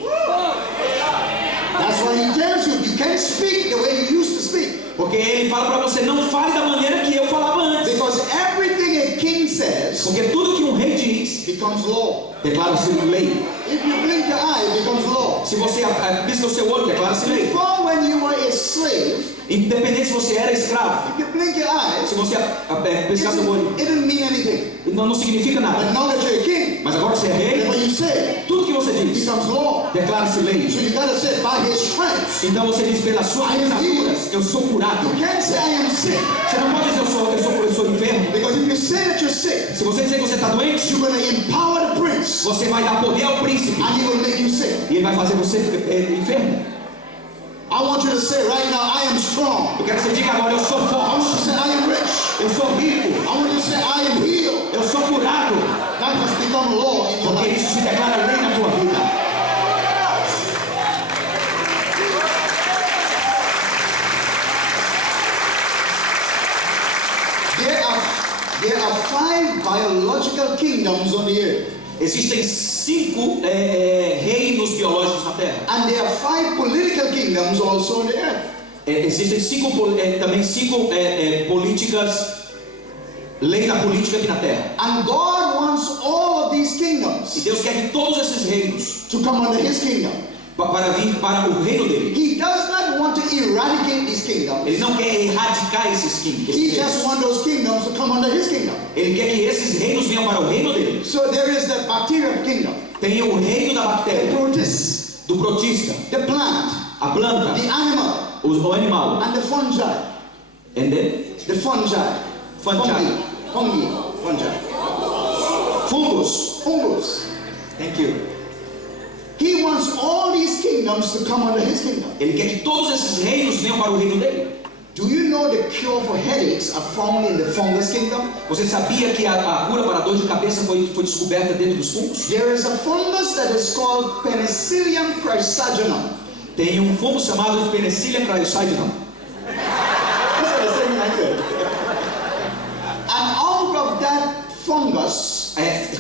That's why he tells you, you can't speak the way you used to speak. Porque ele fala para você, não fale da maneira que eu falava antes. Because everything a king says Porque tudo que um rei diz, becomes law. declara-se lei. If you blink your eye, it becomes law. Se você pisca o seu olho, declara-se lei. Before, when you were a slave, Independente se você era escravo, if you blink your eyes, se você piscar seu olho, it didn't mean anything. não significa But nada. now that you're a king, Mas agora que você é rei, whatever you say tudo que você diz, becomes law. declara-se lei. So you gotta say, by his stripes. Então você diz, pelas suas pisaduras, eu sou curado. You can't say I am sick. Você não pode dizer, eu sou enfermo. Because if you say that you're sick, Se você dizer que você está doente, you're gonna empower the prince. você vai dar poder ao príncipe. And he will make you sick. E ele vai fazer você enfermo. I want you to say right now, I am strong. Eu quero que você diga agora, eu sou I want forte. you to say, I am rich. Eu sou rico. I want you to say, I am healed. Eu sou curado. That has become law in your Porque life. isso se declara lei na tua vida. There are 5 biological kingdoms on the earth. Existem 5 reinos biológicos na Terra. And there are 5 political kingdoms also on the earth. Existem também cinco políticas, leis da política aqui na terra. And God wants all of these E kingdoms Deus quer que todos esses reinos to come under His kingdom. para vir para o reino dele. He does not want to eradicate these kingdoms. Ele não quer erradicar esses He reinos. just wants those kingdoms to come under His kingdom. Ele quer que esses reinos venham para o reino dele. So there is the bacterial kingdom, Tem o reino da the bactéria, protist, do protista, the plant, a planta, the animal, o animal, and the fungi. and The fungi. Fungi. Fungi. fungos. Fungus. Thank you. He wants all these kingdoms to come under His kingdom. Ele quer que todos esses reinos venham para o reino dele. Do you know the cure for headaches are found in the fungus kingdom? Você sabia que a cura para a dor de cabeça foi descoberta dentro dos fungos? There is a fungus that is called Penicillium chrysogenum. Tem um fungo chamado de Penicillium chrysogenum. That's what I said like that. And out of that fungus,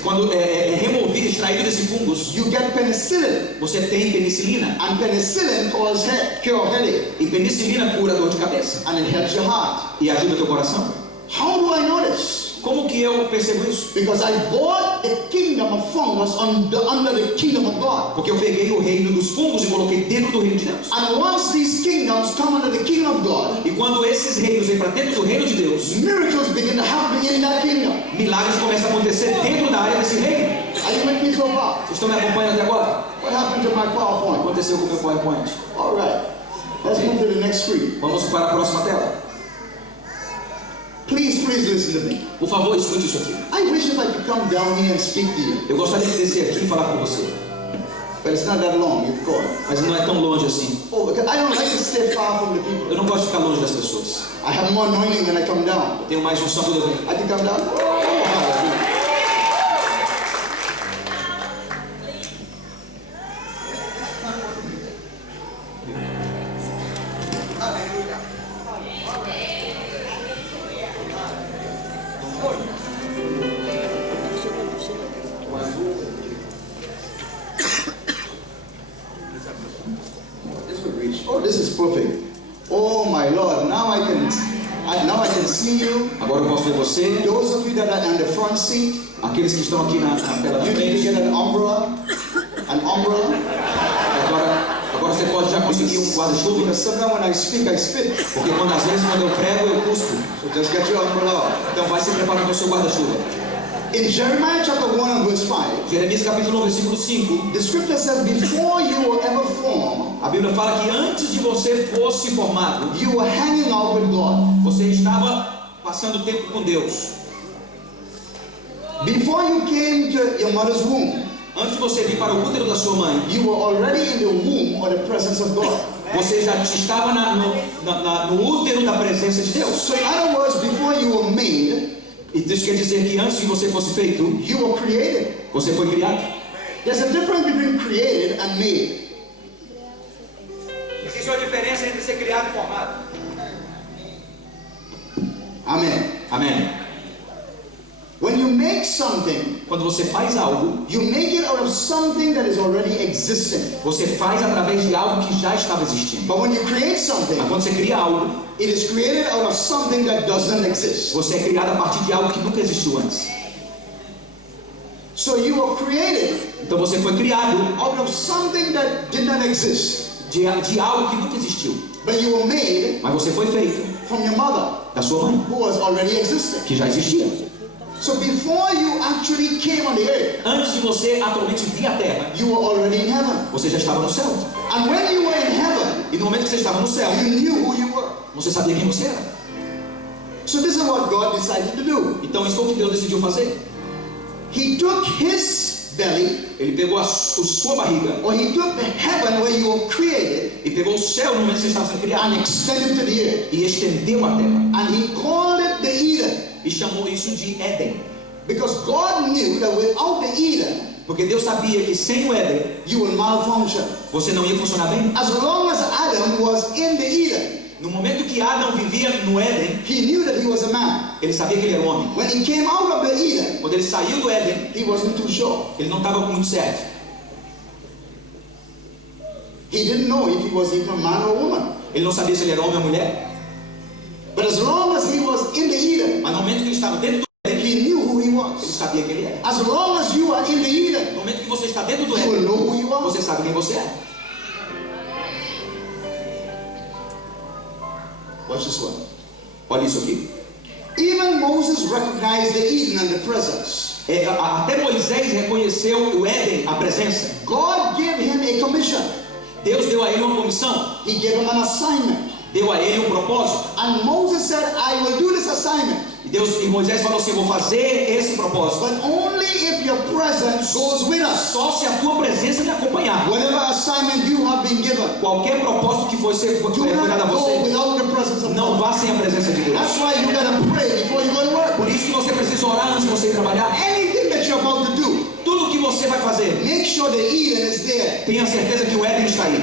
Quando é removido, extraído desse fungos, you get penicillin. você tem penicilina. And penicillin cure headache. E penicilina cura a dor de cabeça And it helps your heart. e ajuda o teu coração. How do I know this? Como que eu percebo isso? Because I bought the kingdom of fungus under the kingdom of God. Porque eu peguei o reino dos fungos e coloquei dentro do reino de Deus. And once these kingdoms come under the kingdom of God, E quando esses reinos vêm para dentro do reino de Deus, miracles begin to happen in that kingdom. milagres começam a acontecer dentro da área desse reino. Are you with me so far? Vocês estão me acompanhando até agora? What happened to my O que PowerPoint? aconteceu com o meu PowerPoint? All right. Let's move to the next screen. Vamos para a próxima tela. Please listen to me. Por favor, escute isso aqui. I wish if I could come down here and speak to you. Eu gostaria de descer aqui e falar com você, But it's not that long, you've got. mas não é tão longe assim. Oh, because I don't like to stay far from the people. Eu não gosto de ficar longe das pessoas. I have more anointing when I come down. Eu tenho mais unção quando eu venho. I can come down. Oh, hallelujah. Oh, this is perfect. Oh my Lord, now I can see you. Agora eu posso ver você. Those of you that are on the front seat, Aqueles que estão aqui na tela da you need to frente. get an umbrella. An umbrella. Agora você pode já conseguir um guarda-chuva. Because sometimes when I speak, I spit. Porque às vezes quando eu prego, eu cuspo. So just get your umbrella. Então vai se preparando o seu guarda-chuva. In Jeremiah chapter 1 and verse 5, Jeremias capítulo 1, versículo 5. the scripture says, before you were ever formed, A Bíblia fala que antes de você fosse formado, you were hanging out with God. você estava passando tempo com Deus. Before you came to your mother's womb, Antes de você vir para o útero da sua mãe, you were already in the womb or the presence of God. você já estava no útero da presença de Deus. So in other words, before you were made, E isso quer dizer que antes de você fosse feito, you were created. você foi criado. There's a difference between created and made. Existe uma diferença entre ser criado e formado. Amen. Amém. When you make something, Quando você faz algo, you make it out of something that is already existing. você faz através de algo que já estava existindo. But when you create something, Mas quando você cria algo, it is created out of something that doesn't exist. você é criado a partir de algo que nunca existiu antes. So you were created Então você foi criado out of something that did not exist. de algo que nunca existiu. But you were made Mas você foi feito from your mother, da sua mãe, who was already existing. que já existia. So before you actually came on the earth, Antes de você atualmente vir à Terra, you were already in heaven. você já estava no céu. And when you were in heaven, E no momento que você estava no céu, you knew who you were. você sabia quem você era. So this is what God decided to do. Então isso foi o que Deus decidiu fazer. He took his belly, Ele pegou a sua barriga or he took the heaven where you were created, e pegou o céu no momento que você estava sendo criado and extended to the earth. e estendeu a terra And he called it the Eden. e chamou isso de Éden. Because God knew that without the Eden, Porque Deus sabia que sem o Éden you would malfunction. você não ia funcionar bem. As long as Adam was in the Eden, No momento que Adão vivia no Éden, he knew that he was a man. ele sabia que ele era um homem. When he came out of the Eden, Quando ele saiu do Éden, he wasn't too sure. ele não estava muito certo. He didn't know if he was even a man or a woman. Ele não sabia se ele era homem ou mulher. But as long as he was in the Eden, Mas no momento que ele estava dentro do Éden, he knew who he ele was. sabia quem ele era. As long as you are in the Eden, No momento que você está dentro do you will Éden, know who you are. você sabe quem você é. Watch this one. Olha isso aqui. Even Moses recognized the Eden and the presence. Até Moisés reconheceu o Éden, a presença. God gave him a commission. Deus deu a ele uma comissão, He gave him an assignment. deu a ele um propósito. And Moses said, I will do this assignment, E Moisés falou assim: vou fazer esse propósito, but only if your presence goes with us. só se a tua presença me acompanhar. Whatever assignment you have been given, Qualquer propósito que foi do dado a not go você, without the presence of não God. vá sem a presença de Deus. That's why you gotta pray before you go to work. Por isso que você precisa orar antes de você ir trabalhar. Anything that you're about to do, Tudo que você vai fazer, make sure the Eden is there. tenha certeza que o Éden está aí.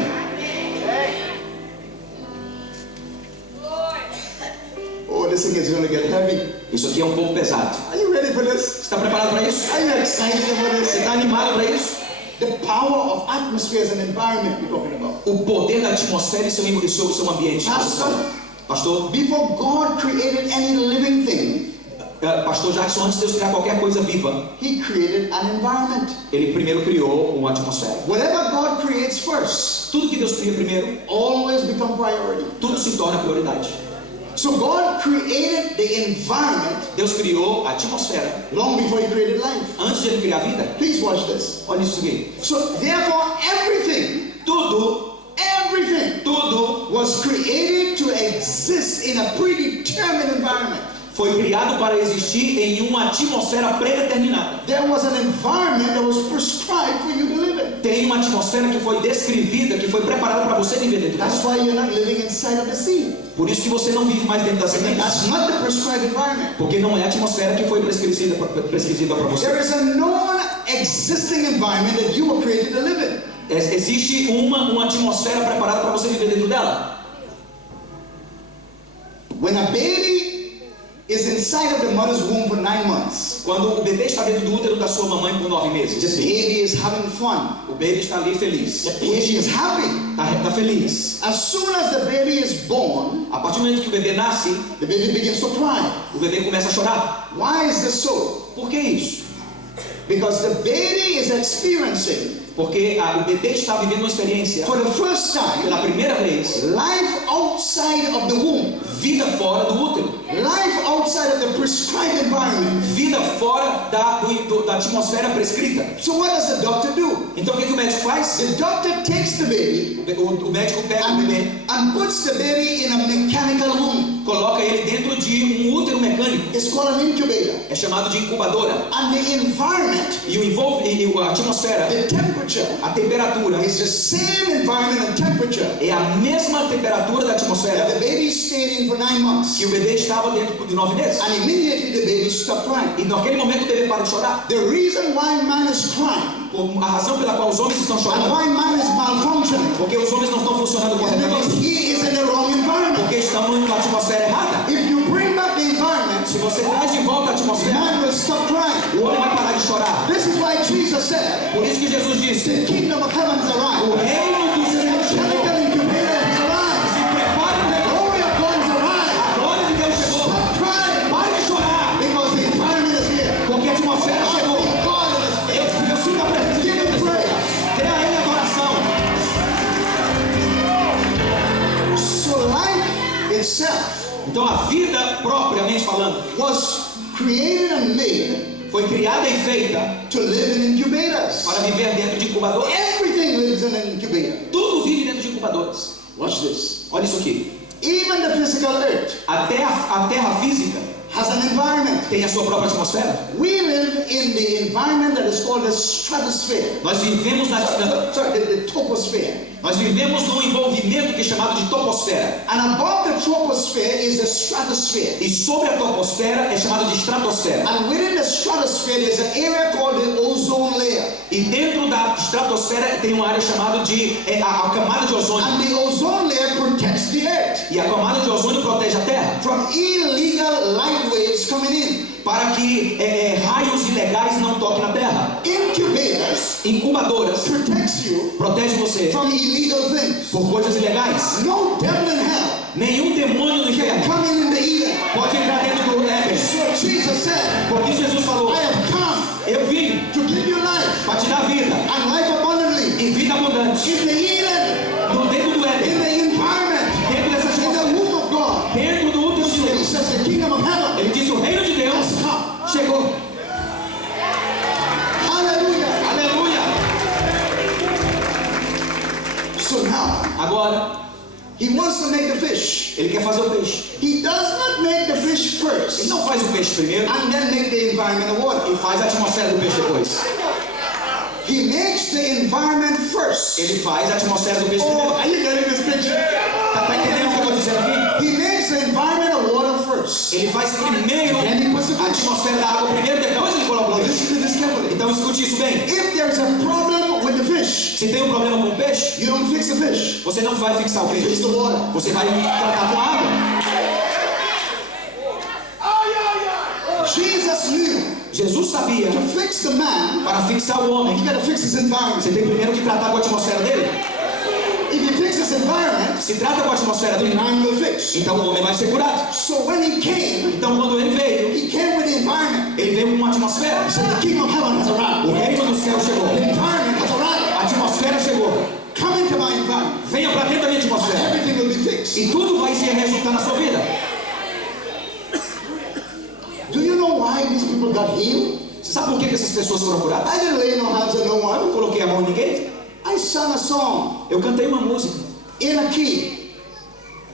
Oh, this thing is going to get heavy. Isso aqui é um pouco pesado. Are you ready for this? Você está preparado para isso? Are you excited about Você this? está animado para isso? The power of atmospheres and environment we're talking about. O poder da atmosfera e seu ambiente. Pastor, Before God created any living thing, Pastor Jackson, antes de Deus criar qualquer coisa viva, He created an environment. Ele primeiro criou uma atmosfera. Whatever God creates first, Tudo que Deus cria primeiro, always become priority. tudo se torna prioridade. So God created the environment Deus criou a atmosfera long before He created life. antes de Ele criar a vida. Please watch this. Olha isso aqui. So therefore, everything Tudo was created to exist in a predetermined environment. foi criado para existir em uma atmosfera predeterminada. There was an environment that was prescribed for you to live in. Tem uma atmosfera que foi descrevida, que foi preparada para você viver dentro That's dela. why you're not living inside of the sea. Por isso que você não vive mais dentro das sementes. That's not the prescribed environment. Porque não é a atmosfera que foi prescrevida para você. There is a known existing environment that you were created to live in. Existe uma atmosfera preparada para você viver dentro dela. When a baby is inside of the mother's womb for 9 months, Quando o bebê está dentro do útero da sua mamãe por 9 the meses, baby is having fun. o bebê está ali feliz. The baby is happy. Está feliz. As soon as the baby is born, A partir do momento que o bebê nasce, the baby begins to cry. o bebê começa a chorar. Why is this so? Por que isso? Because the baby is experiencing, Porque o bebê está vivendo uma experiência, for the first time, pela primeira vez, life outside of the womb, vida fora do útero, life outside of the prescribed environment. vida fora da atmosfera prescrita. So what does the doctor do? Então o que o médico faz? The doctor takes the baby O médico pega o bebê, and puts the baby in a mechanical womb. coloca ele dentro de um útero mecânico. It's called an incubator. É chamado de incubadora. And the environment, E a atmosfera, the temperature, a temperatura, is the same environment and temperature é a mesma temperatura da that atmosfera the baby stayed in for 9 months. que o bebê estava dentro de 9 meses. And immediately the baby stopped crying. E naquele momento o bebê para de chorar. The reason why man is crying A razão pela qual os homens estão and chorando, why man is malfunctioning porque os homens não estão funcionando is because corretamente, he is in the wrong environment. porque estão numa atmosfera errada. If you bring back the environment, Se você traz de volta a atmosfera, man will stop crying. o homem vai parar de chorar. This is why Jesus said, Por isso que Jesus disse: the kingdom of heaven has o arrived. reino dos The céus chegou. angelical incubator has arrived. Se prepare, The glory of God has arrived. a glória de Deus chegou. Stop crying Pare de chorar, because the environment is here. porque a atmosfera I chegou. feel God in this place. Eu sinto a presença de Give Deus. him praise. Dê a ele adoração. So life itself Então a vida, propriamente falando, was created and made foi criada e feita to live in incubators. para viver dentro de incubadores. Everything lives in an incubator. Tudo vive dentro de incubadores. Watch this. Olha isso aqui. Even the physical earth Até a terra física has an environment. tem a sua própria atmosfera. We live in the environment that is called the stratosphere. Nós vivemos The troposphere. nós vivemos num envolvimento que é chamado de toposfera. And above the troposphere is the stratosphere. E sobre a toposfera é chamado de estratosfera. And within the stratosphere there's an area called the ozone layer. E dentro da estratosfera tem uma área chamada de a camada de ozônio. And the ozone layer protects the earth E a camada de ozônio protege a terra from illegal light waves waves coming in. para que raios ilegais não toquem na terra. Incubators Incubadoras protects you protege você from illegal things. por coisas ilegais. No devil in hell Nenhum demônio no can inferno come in the Eden. pode entrar dentro do Éden. So Jesus said, Porque Jesus falou: I have come eu vim to give you life para te dar vida and life abundantly. e vida abundante. In the Eden, Dentro do Éden, in the environment, dentro dessa in the atmosfera, womb of God. dentro do útero de So he Deus. says the kingdom of heaven Ele diz: o reino de Deus has come. chegou. Hallelujah. Aleluia. So now, Agora, he wants to make the fish. ele quer fazer o peixe. He does not make the fish Ele first não faz o peixe primeiro and then make the environment of water. e faz a atmosfera do peixe depois. He makes the environment first. Ele faz a atmosfera do peixe Oh, primeiro. are you getting this picture? Tá entendendo o que eu estou dizendo aqui? He makes the environment of water first. Ele faz primeiro a atmosfera da água primeiro, depois ele coloca o peixe. Listen to this carefully. Então escute isso bem. If there's a problem with the fish, Se tem um problema com o peixe, you don't fix the fish. você não vai fixar o Fix peixe. the water. Você vai tratar com água. Jesus knew Jesus sabia, to fix the man, para fixar o homem, you got to fix his environment. você tem primeiro que tratar com a atmosfera dele. If you fix his environment, Se trata com a atmosfera the dele, man will fix. então o homem vai ser curado. So when he came, Então quando ele veio with the environment. ele veio com uma atmosfera. He said the kingdom of heaven has O arrived. reino do céu chegou. The environment has arrived. A atmosfera chegou. Come into my environment. Venha para dentro da minha And atmosfera. everything will be fixed. E tudo vai se resultar na sua vida. Do you know why these people got healed? Você sabe por que essas pessoas foram curadas? I didn't lay no hands on no Eu one. não coloquei a mão em ninguém. I sang a song Eu cantei uma música. in a key.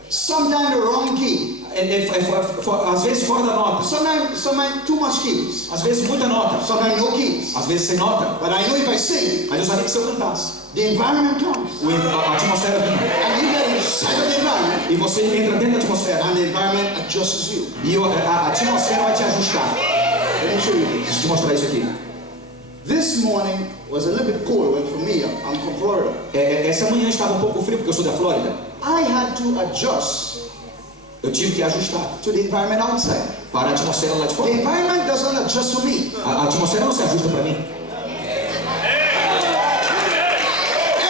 Sometimes the wrong key. Às vezes fora da nota. Sometimes too much keys. Às vezes muita nota. Sometimes no keys. Às vezes sem nota. But I know if I sing, Mas eu sabia que se eu cantasse, the environment comes. a atmosfera vinha. And you get inside of the environment, E você entra dentro da atmosfera. and the environment adjusts you. E a atmosfera vai te ajustar. Let me show you Deixa eu this. te mostrar isso aqui. This morning was a little bit cold for me. I'm from Florida. Essa manhã estava um pouco frio porque eu sou da Flórida. I had to adjust Eu tive que ajustar to the environment outside. para a atmosfera lá de The fora. environment doesn't adjust for me. A atmosfera não se ajusta para mim.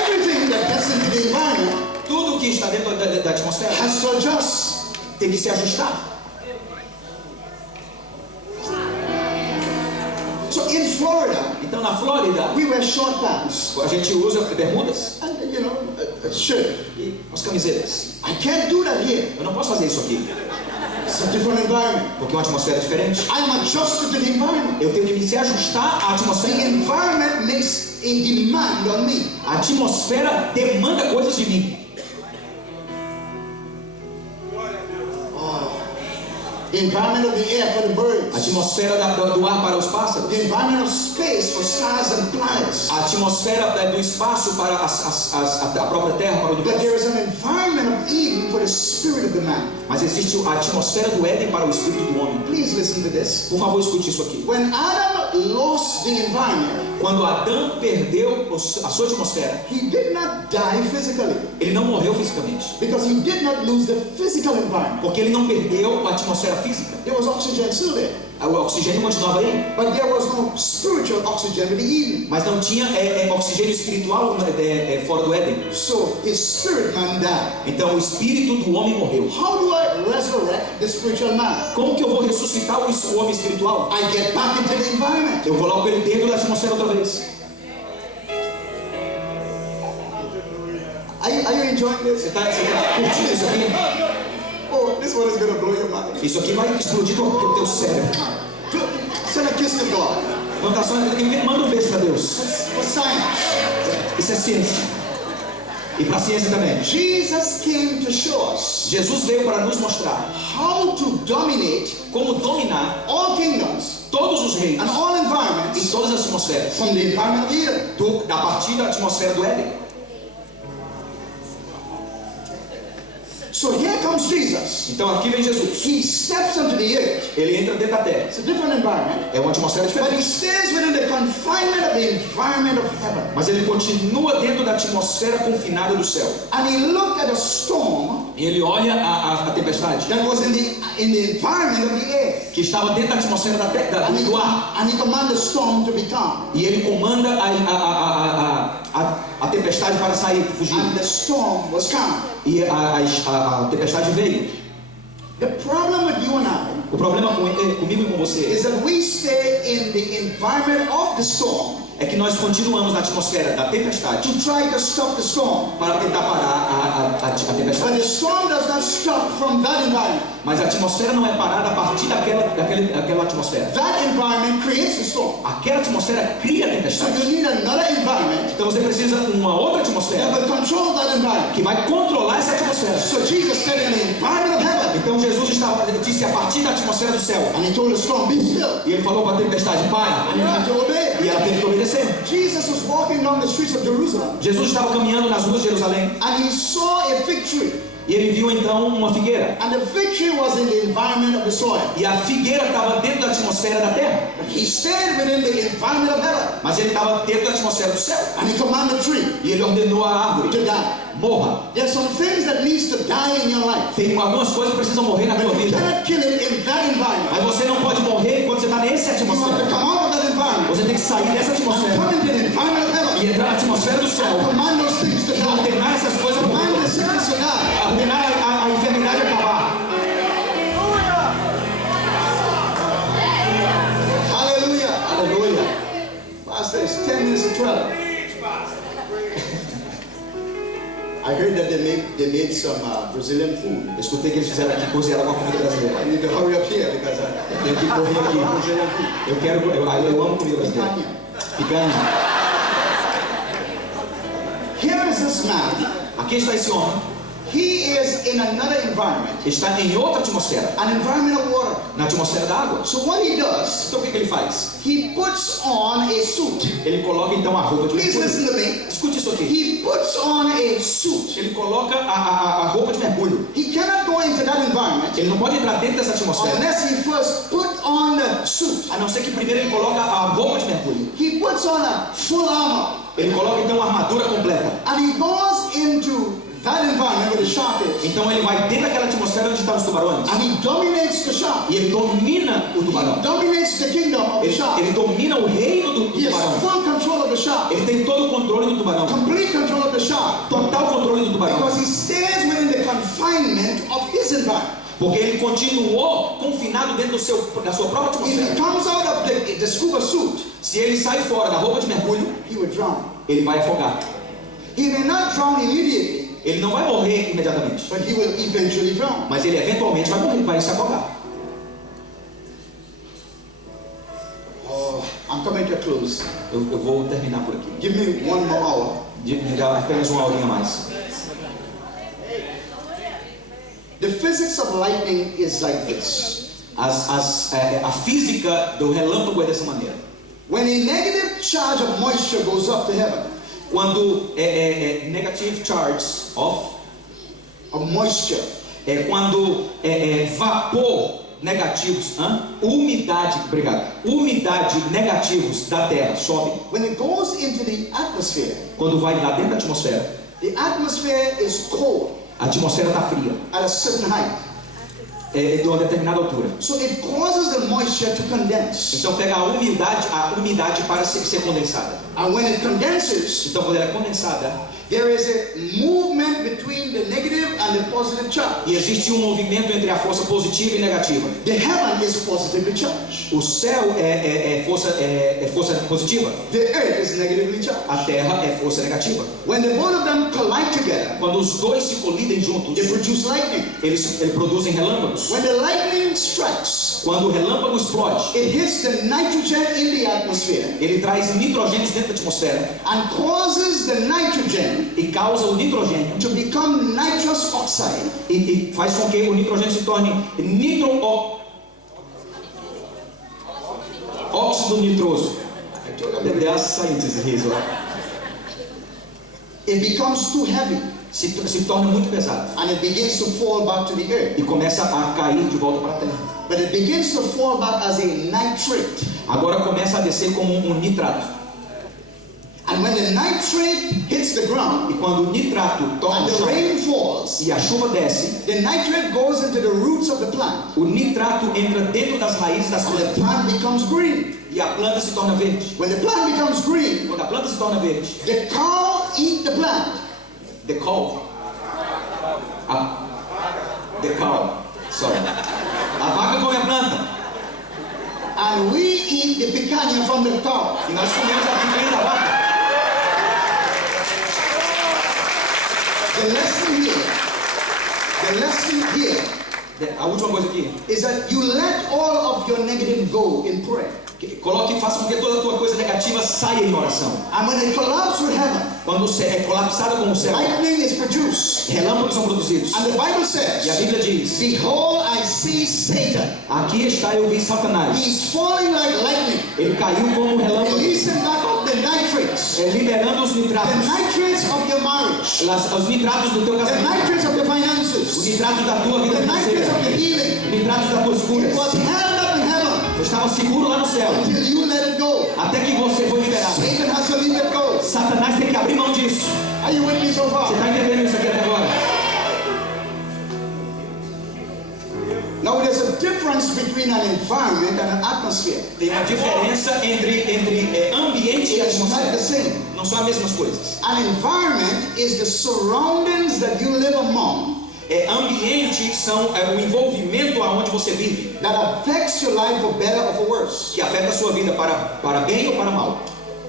Everything that gets into the environment Tudo que está dentro da atmosfera has to adjust. tem que se ajustar. So in Florida, Então na Flórida, we wear short pants a gente usa bermudas and a shirt. e as camisetas. I can't do that here. Eu não posso fazer isso aqui, It's a different environment. porque é uma atmosfera diferente. I'm adjusted to the environment. Eu tenho que me se ajustar à The atmosfera. environment makes a demand on me. A atmosfera demanda coisas de mim. The environment of the air for the A birds. atmosfera do ar para os pássaros. The environment of space for stars and planets. A atmosfera do espaço para a própria Terra, para o But universo. there is an environment of Eden for the spirit of the man. Mas existe a atmosfera do Éden para o espírito do homem. Please listen to this. Por favor, escute isso aqui. When Adam lost the environment, Quando Adão perdeu a sua atmosfera, he did not die physically ele não morreu fisicamente. because he did not lose the physical environment. Porque ele não perdeu a atmosfera física. There was oxygen still there, O oxigênio continuava aí. but there was no spiritual oxygen in the Eden. Mas não tinha oxigênio espiritual fora do Éden. So his spirit man died. Então o espírito do homem morreu. How do I resurrect the spiritual man? Como que eu vou ressuscitar o homem espiritual? I get back into the environment. Eu coloco ele dentro da atmosfera outra vez. Are you enjoying this? Você está curtindo isso aqui? Oh, this one is going to blow your mind. Isso aqui vai explodir o teu cérebro. Send a kiss to God. Então, manda um beijo para Deus. For science. Isso é ciência. E para a ciência também. Jesus came to show us Jesus veio para nos mostrar how to dominate como dominar all kingdoms todos os reinos and all em environments todas as atmosferas. from the environment of Eden. A partir da atmosfera do Éden. So here comes Jesus. Então aqui vem Jesus. He steps onto the earth. Ele entra dentro da terra. It's a different environment, É uma atmosfera but he diferente. stays within the confinement of the environment of heaven. Mas ele continua dentro da atmosfera confinada do céu. And he looked at a storm Ele olha a tempestade that was in the environment of the air. que estava dentro da atmosfera do ar. And he commanded the storm to be calm. E ele comanda a tempestade para sair, fugir. And the storm was calm. E a tempestade veio. The problem with you and I O problema comigo e com você is that we stay in the environment of the storm é que nós continuamos na atmosfera da tempestade to try to stop the storm. para tentar parar a But tempestade. the storm does not stop from that environment. Mas a atmosfera não é parada a partir daquela atmosfera. That environment creates the storm. Aquela atmosfera cria a So tempestade. you need another environment Então você precisa de uma outra that atmosfera will control that environment. que vai controlar essa atmosfera. So Jesus said in the environment of heaven, Então Jesus disse a partir da atmosfera do céu. and he told the storm, be still. E ele falou para a tempestade, para. And you have to obey. E ela teve que obedecer. Jesus was walking down the streets of Jerusalem, Jesus estava caminhando nas ruas de Jerusalém and he saw a fig tree. e ele viu então uma figueira. And the fig tree was in the environment of the soil. E a figueira estava dentro da atmosfera da terra. But he stayed within the environment of heaven. Mas ele estava dentro da atmosfera do céu. And he commanded the tree E ele ordenou a árvore, to die. morra. There's some things that needs to die in your life. Tem algumas coisas que precisam morrer na tua But you vida. cannot kill it in that environment. Mas você não pode morrer enquanto você está nessa You have to atmosfera. come out of that environment. Você tem que sair dessa And atmosfera come into the environment of heaven. e entrar na atmosfera do céu. Command those things to E die. ordenar essas coisas a Command the morrer. sickness to die. Ordenar a enfermidade a acabar. Hallelujah. Aleluia. Pastor, it's 10 minutes to 12. I heard that they made some Brazilian food. Eu escutei que eles fizeram aqui, cozinharam uma comida brasileira. I need to hurry up here because Eu tenho que correr aqui. Brazilian food. Eu amo comida brasileira. Picanha. Here is this man. Aqui está esse homem. He is in another environment, Está em outra atmosfera. an environment of water. Na atmosfera da água. So what he does, Então o que ele faz? he puts on a suit. Ele coloca então a roupa de Please mergulho. listen to me. Escute isso aqui. He puts on a suit. Ele coloca a roupa de mergulho. He cannot go into that environment Ele não pode entrar dentro dessa atmosfera. unless he first put on the suit. A não ser que primeiro ele coloca a roupa de mergulho. He puts on a full armor. Ele coloca então a armadura completa. And he goes into that environment where the shark is. Então ele vai dentro daquela atmosfera onde estão os tubarões. And he dominates the shark. E ele domina o tubarão. He dominates the kingdom of the shark. Ele domina o reino do He has tubarão. full control of the shark. Ele tem todo o controle do tubarão. Complete control of the shark. Total controle do tubarão. Because he stays within the confinement of his environment. Porque ele continuou confinado dentro da sua própria If he atmosfera. comes out of the scuba suit, Se ele sai fora da roupa de mergulho, he will drown. ele vai afogar. He may not drown immediately, Ele não vai morrer imediatamente. but he will eventually drown. Mas ele eventualmente vai morrer, vai se afogar. Oh, I'm coming to a close. Eu vou terminar por aqui. Give me one more hour. Me dá apenas uma horinha a mais. The physics of lightning is like this. A física do relâmpago é dessa maneira. When a negative charge of moisture goes up to heaven, Quando negative charge of moisture, quando vapor negativos, umidade negativos da Terra sobe. when it goes into the atmosphere, Quando vai lá dentro da atmosfera, the atmosphere is cold a atmosfera está fria, at a certain height. de uma determinada altura. So it causes the moisture to condense. Então pega a umidade para ser condensada. And when it condenses, Então quando ela é condensada, there is a movement between the negative and the positive charge. e existe um movimento entre a força positiva e negativa. The heaven is positively charged. O céu é força positiva, The earth is negatively charged. a terra é força negativa. When the both of them collide together, Quando os dois se colidem juntos, they produce lightning. eles produzem relâmpagos. When the lightning strikes, Quando o relâmpago explode, it hits the nitrogen in the atmosphere ele traz nitrogênios dentro da atmosfera and causes the nitrogen e causa o nitrogênio to become nitrous oxide. e faz com que o nitrogênio se torne óxido nitroso. The scientist is It becomes too heavy se torna muito pesado and it begins to fall back to the earth. e começa a cair de volta para a terra. But it begins to fall back as a nitrate. Agora começa a descer como um nitrato. And when the nitrate hits the ground, E quando o nitrato toca and no the chão rain falls, e a chuva desce, the nitrate goes into the roots of the plant, o nitrato entra dentro das raízes das and the plantas plant becomes green. e a planta se torna verde. When the plant becomes green, Quando a planta se torna verde, the cow eat the plant. the cow, sorry, a vaca come a planta And we eat the picanha from the cow. e nós comemos a picanha da vaca. The lesson here A última coisa aqui, is that you let all of your negative go in prayer. coloque e faça com que toda a tua coisa negativa saia em oração. And when it collapses with heaven, Quando o céu é colapsado com o céu, lightning is produced. relâmpagos são produzidos. And the Bible E a says, Bíblia diz: behold, I see Satan. aqui está, eu vi Satanás. He's falling like lightning, Ele caiu como um relâmpago, releasing back up the nitrates. liberando os The nitratos. nitrates of your marriage. Os nitratos do teu The casamento, nitrates of your os finances. nitratos da tua vida The nitrates financeira, of your healing. os nitratos das tuas It curas. was held up in heaven Eu estava seguro lá no céu, until you let it go. até que você foi liberado. Satan has to leave it go. Satanás tem que abrir mão disso. Are you with me so Você far? está entendendo isso aqui até agora? Now there's a difference between an environment and an atmosphere. Tem uma diferença entre ambiente e It's not the atmosfera. same. Não são as mesmas coisas. An environment is the surroundings that you live among Ambiente são o envolvimento aonde você vive, that affects your life for better or for worse. que afeta a sua vida para bem ou para mal.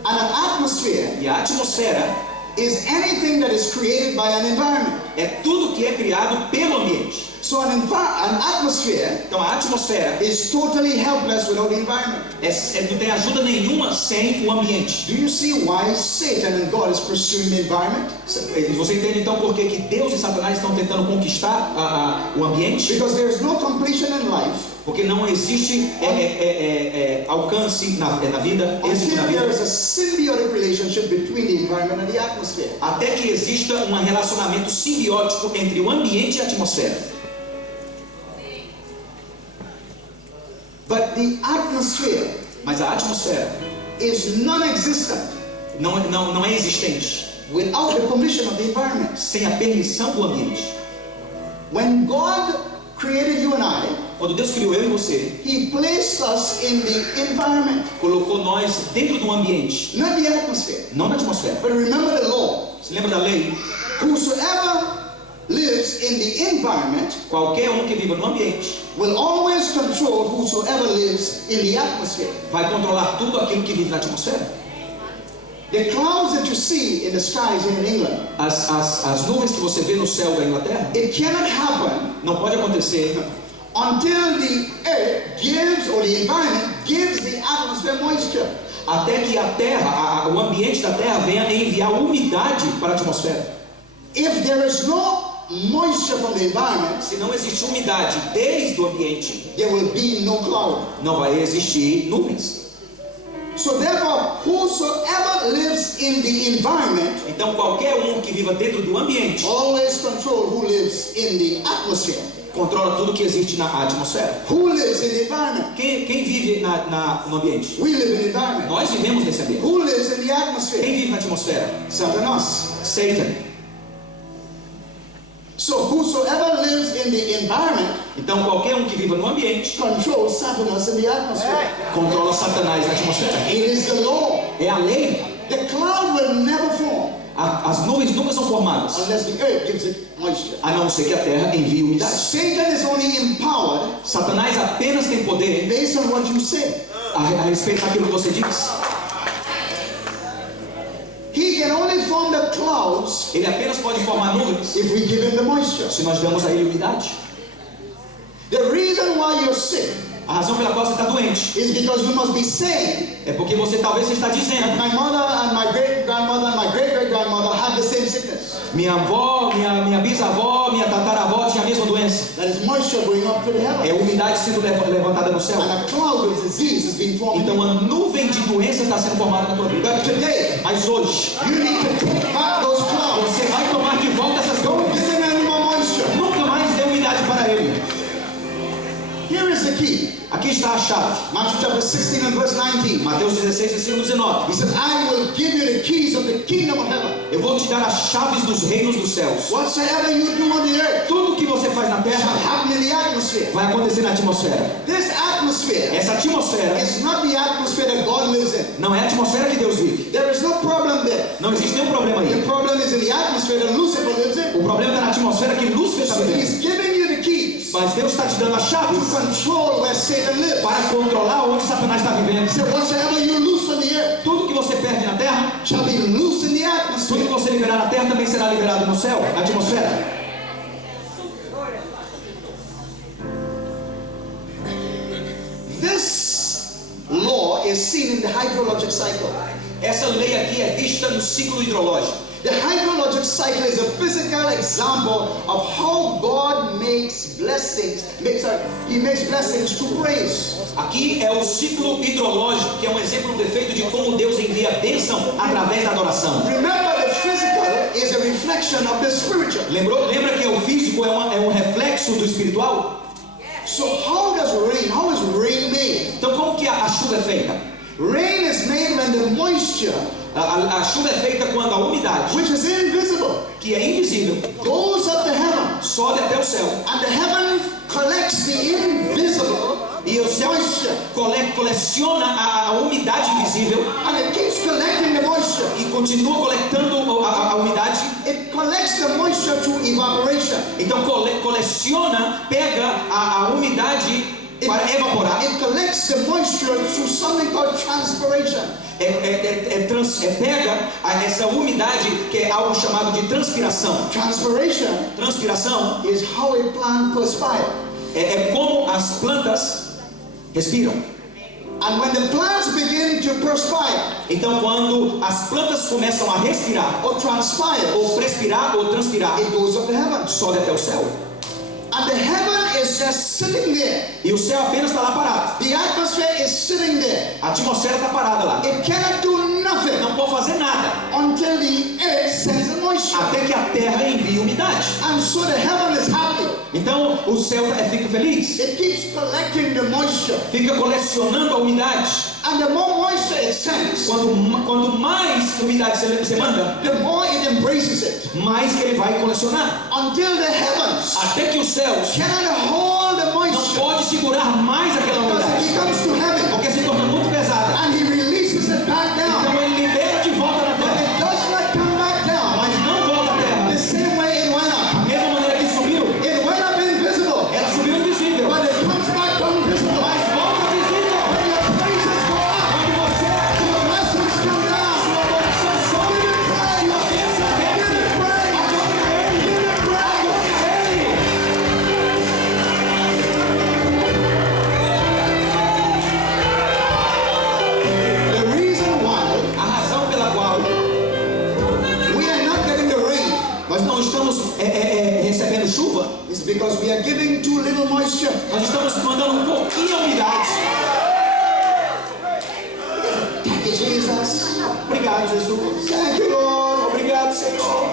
And an atmosphere E a atmosfera is anything that is created by an environment. é tudo que é criado pelo ambiente. So an atmosphere Então a atmosfera is totally helpless without the environment. não tem ajuda nenhuma sem o ambiente. Do you see why Satan and God is pursuing the environment? Você entende então por que Deus e Satanás estão tentando conquistar o ambiente? Because there is no completion in life Porque não existe alcance na vida, êxito na until there is vida, a symbiotic relationship between the environment and the atmosphere. até que exista um relacionamento simbiótico entre o ambiente e a atmosfera. But the atmosphere Mas a atmosfera is non-existent não é existente without the permission of the environment. sem a permissão do ambiente. When God created you and I, Quando Deus criou eu e você, He placed us in the environment, colocou nós dentro do ambiente, not the atmosphere. não na atmosfera. But remember the law. Você lembra da lei? Whosoever lives in the environment Qualquer um que viva no ambiente will always control whosoever lives in the atmosphere. vai controlar tudo aquilo que vive na atmosfera. The clouds that you see in the skies here in England, As nuvens que você vê no céu da Inglaterra, it cannot happen não pode acontecer until the earth gives, or the environment gives the atmosphere moisture. até que a terra, o ambiente da terra venha enviar umidade para a atmosfera. If there is no moisture from the environment, Se não existe umidade desde o ambiente, there will be no cloud. não vai existir nuvens. So therefore, whosoever lives in the environment Então qualquer um que viva dentro do ambiente always control who lives in the atmosphere. controla tudo que existe na atmosfera. Who lives in the environment? Quem vive no ambiente? We live in the environment. Nós vivemos nesse ambiente. Who lives in the Quem atmosphere? vive na atmosfera? Satanas. Satan. So whosoever lives in the environment Então qualquer um que viva no ambiente controls Satanas in the atmosphere. controla Satanás na atmosfera. It is the law. É a lei. The cloud will never form As nuvens nunca são formadas, unless the earth gives it moisture. a não ser que a terra envie umidade. Satan is only empowered Satanás apenas tem poder based on what you say. a respeito daquilo que você diz. He can only form the clouds Ele apenas pode formar nuvens if we give him the moisture. se nós damos a ele umidade. The reason why you're sick A razão pela qual você está doente is because you must be saying é porque você talvez está dizendo: my mother and my great-grandmother and my great-great-grandmother had the same sickness. minha avó, minha bisavó, minha tataravó tinha a mesma doença. That is moisture going up to the É heaven. umidade sendo levantada no céu. And a cloud of disease is being formed. Então a nuvem de doença está sendo formada na tua vida. But today, Mas hoje you need to take back those clouds. você vai tomar de volta essas Don't nuvens. give him any more moisture. Nunca mais dê umidade para ele. Here is is the key. Aqui está a chave. Matthew chapter 16 and verse 19. Mateus 16, versículo 19. He said, I will give you the keys of the kingdom of heaven. Eu vou te dar as chaves dos reinos dos céus. Whatsoever you do on the earth Tudo que você faz na shall terra happen in the atmosphere. vai acontecer na atmosfera. This atmosphere Essa atmosfera is not the atmosphere that God lives in. não é a atmosfera que Deus vive. There is no problem there. Não existe nenhum problema The aí. problem is in the atmosphere that Lucifer lives in. O problema está na atmosfera que Lúcifer está So vivendo. he's giving you the keys Mas Deus está te dando as to chaves control where Satan lives. para controlar onde Satanás está vivendo. He said, whatsoever you loose on the earth Tudo que você perde na terra, shall be loose in the tudo atmosphere. que você liberar na terra também será liberado no céu, na atmosfera. This law is seen in the hydrologic cycle. Essa lei aqui é vista no ciclo hidrológico. The hydrologic cycle is a physical example of how God makes blessings. He makes blessings through praise. Aqui é o ciclo hidrológico, que é um exemplo perfeito de como Deus envia bênção através da adoração. Remember, the physical is a reflection of the spiritual. Lembra que o físico é um reflexo do espiritual? So how is rain made? Então como que a chuva é feita? Rain is made when the moisture, A chuva é feita quando a umidade, which is invisible, que é invisível, goes up the heaven, sobe até o céu. and the heaven collects the invisible E o céu moisture, coleciona a umidade invisível and it keeps collecting the moisture. e continua coletando a umidade. It collects the moisture through evaporation. Então coleciona, pega a umidade para evaporar. It collects the moisture through something called transpiration. Pega essa umidade, que é algo chamado de transpiração. Transpiração Is how a plant perspires. é como as plantas respiram. And when the plants begin to perspire Então quando as plantas começam a respirar, or transpire, ou respirar ou transpirar, it goes up the heavens. sobe até o céu. And the heaven is just sitting there. E o céu apenas está lá parado. The atmosphere is sitting there. A atmosfera está parada lá. It cannot do nothing Não pode fazer nada until the earth sends the moisture. até que a terra envie umidade. And so the heaven is happy. Então o céu fica feliz, It keeps collecting the moisture. fica colecionando a umidade. And the more moisture it sends, Quanto mais umidade você manda, the more it embraces it. mais que ele vai colecionar. Until the heavens Até que os céus cannot hold the não moisture. pode segurar mais aquela Because umidade, it becomes too heavy. porque se torna muito pesada. And he releases it back down. Então ele libera de volta na But terra, it does not come back down. mas não volta à terra. The same way it went up. Da mesma maneira que subiu, It went up invisible. ela subiu invisível, But it comes back invisible. mas volta visível. When your praises go up, Quando você your blessings come down. sua adoração sobe, Give him praise. sua bênção desce. Give him praise. Adore ele, Give him praise. adore ele. The reason why A razão pela qual we are not getting the rain nós não estamos recebendo chuva, is because we are giving too little moisture. nós estamos mandando um pouquinho a umidade. Thank you, Jesus. Obrigado, Jesus. Thank you, Lord. Obrigado, Senhor.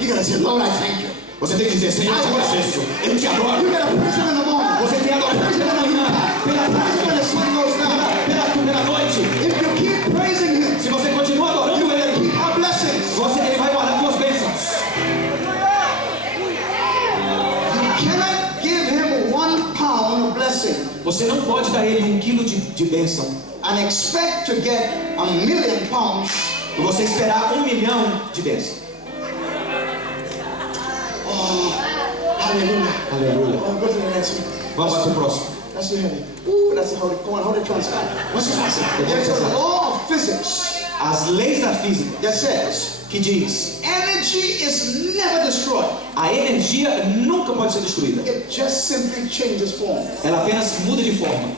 You gotta say, Lord, I thank you. Você tem que dizer, Senhor, eu te agradeço. Eu te adoro. You gotta praise him in the morning. Você tem adoração pela manhã, pela Praise him when tarde, the sun goes down. pela noite. If you keep praising him, Se você continua adorando you Ele, keep our blessings. ele vai guardar suas bênçãos. You cannot give him 1 pound of blessing Você não pode dar ele 1 quilo de bênção and expect to get 1,000,000 pounds. e você esperar 1 milhão de bênção. Hallelujah. Aleluia. Oh, go to the next one. Vamos para o próximo. That's too heavy. Ooh, that's how it go on. How it transpire. What's it? There's a law of physics As leis da física that says que diz: energy is never destroyed. a energia nunca pode ser destruída. It just simply changes form. Ela apenas muda de forma.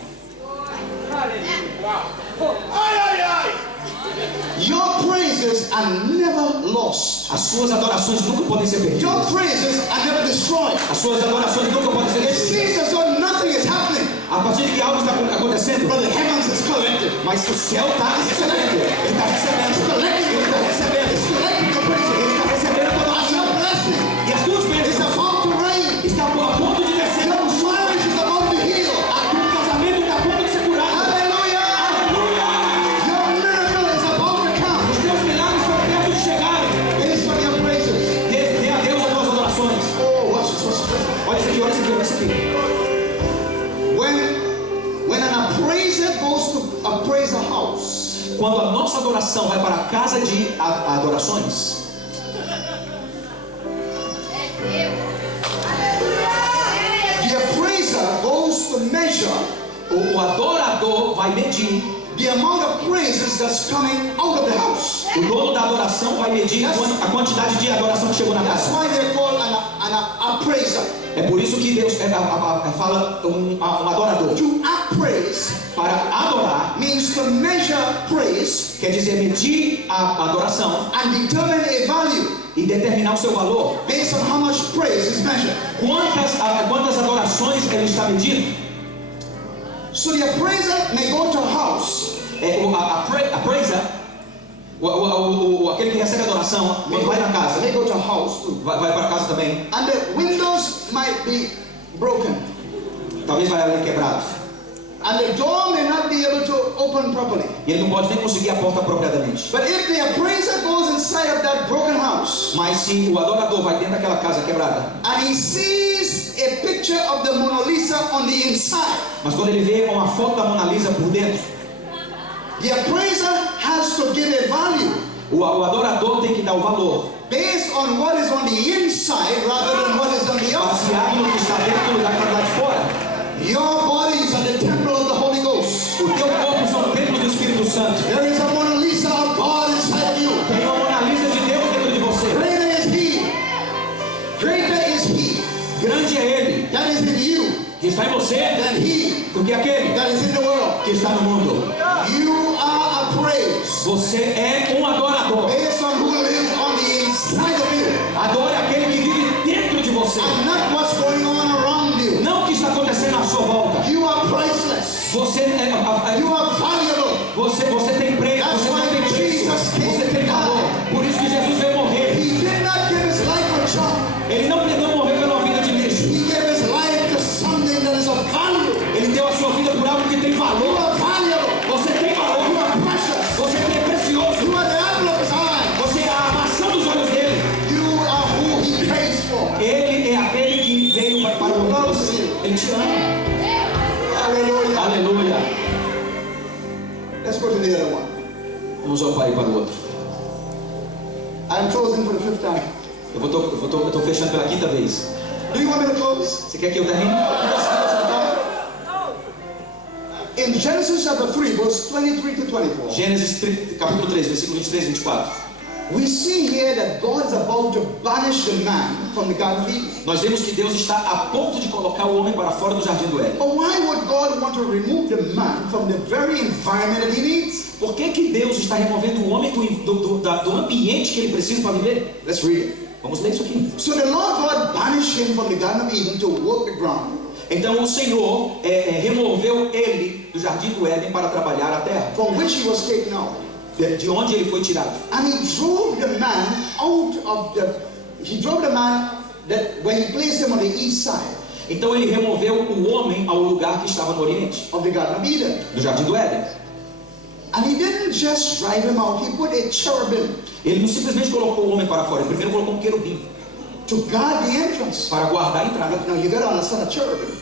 Your praises are never lost. As suas adorações nunca podem ser perdidas. Your praises are never destroyed. As suas adorações nunca podem ser It destruídas. seems as though nothing is happening, A partir de que algo está acontecendo, but the heavens is collected. mas o céu está recebendo. Ele está recebendo. Collecting Ele está recebendo. It's collecting the praises. Ele está recebendo a And adoração. your blessing E as tuas is bênçãos about to rain. estão a ponto de descer. a praise house, Quando a nossa adoração vai para a casa de adorações, the appraiser goes to measure o adorador vai medir, the amount of praises that's coming out of the house. o dono da adoração vai medir a quantidade de adoração que chegou na That's casa. why they're called an appraiser. É por isso que Deus fala um adorador. To appraise Para adorar means to measure praise quer dizer medir a adoração and determine a value e determinar o seu valor. based on how much praise is measured. Quantas adorações ele está medindo? So the appraiser may go to a house, Appraiser, aquele que recebe adoração, quando vai na casa, may go to a house too. vai para casa também, And the windows might be broken. talvez vai ali quebrado. And the door may not be able to open properly. E ele não pode nem conseguir a porta apropriadamente. But if the appraiser goes inside of that broken house Mas se o adorador vai dentro daquela casa quebrada, and he sees a picture of the Mona Lisa on the inside, mas quando ele vê uma foto da Mona Lisa por dentro, the appraiser has to give a value o adorador tem que dar o valor based on what is on the inside rather than what is on the outside. baseado no que está dentro do lugar que está lá de fora. Your bodies are the temple of the Holy Ghost. O teu corpo são templos do Espírito Santo. There is a Mona Lisa of God inside of you. Tem uma Mona Lisa de Deus dentro de você. Greater is He. Greater is He Grande é Ele that is in you que está em você than He do que aquele that is in the world. que está no mundo. You are appraised Você é um adorador. based on who lives on the inside of you Adore aquele que vive dentro de você, and not what's going on around you. não o que está acontecendo à sua volta. You are priceless. Você You are valuable. você tem preço, você não tem preço, você tem valor. Por isso que Jesus veio morrer. He did not give His life for junk. Ele não morreu pela vida de lixo. He gave His life to something that is of value. Ele deu a sua vida por algo que tem You valor. are valuable. Você tem You valor. are precious. Você é precioso. You are the apple of His eye. Você é a maçã dos olhos dele. You are who He pays for. Ele é aquele que veio para o mundo. Ele te ama. Hallelujah. Aleluia. Let's go to the other one. Vamos ao pai para o outro. I'm closing for the fifth time. Eu tô fechando pela quinta vez. Do you want me to close? Você quer que eu termine? In Genesis chapter 3, verse 23 to 24, Gênesis capítulo 3, versículo 23 e 24. we see here that God is about to banish the man from the Garden of Eden. Nós vemos que Deus está a ponto de colocar o homem para fora do jardim do Éden. But why would God want to remove the man from the very environment that he needs? Por que Deus está removendo o homem do ambiente que ele precisa para viver? Let's read it. Vamos ler isso aqui. So the Lord God banished him from the Garden of Eden to work the ground, Então o Senhor removeu ele do jardim do Éden para trabalhar a terra, from which he was taken out. de onde ele foi tirado. And he drove the man out of that when he placed him on the east side Então ele removeu o homem ao lugar que estava no oriente, of the Garden of Eden. do jardim do Éden. And he didn't just drive him out, he put a cherubim Ele não simplesmente colocou o homem para fora, ele primeiro colocou um querubim to guard the entrance. para guardar a entrada. Now you gotta understand a cherubim.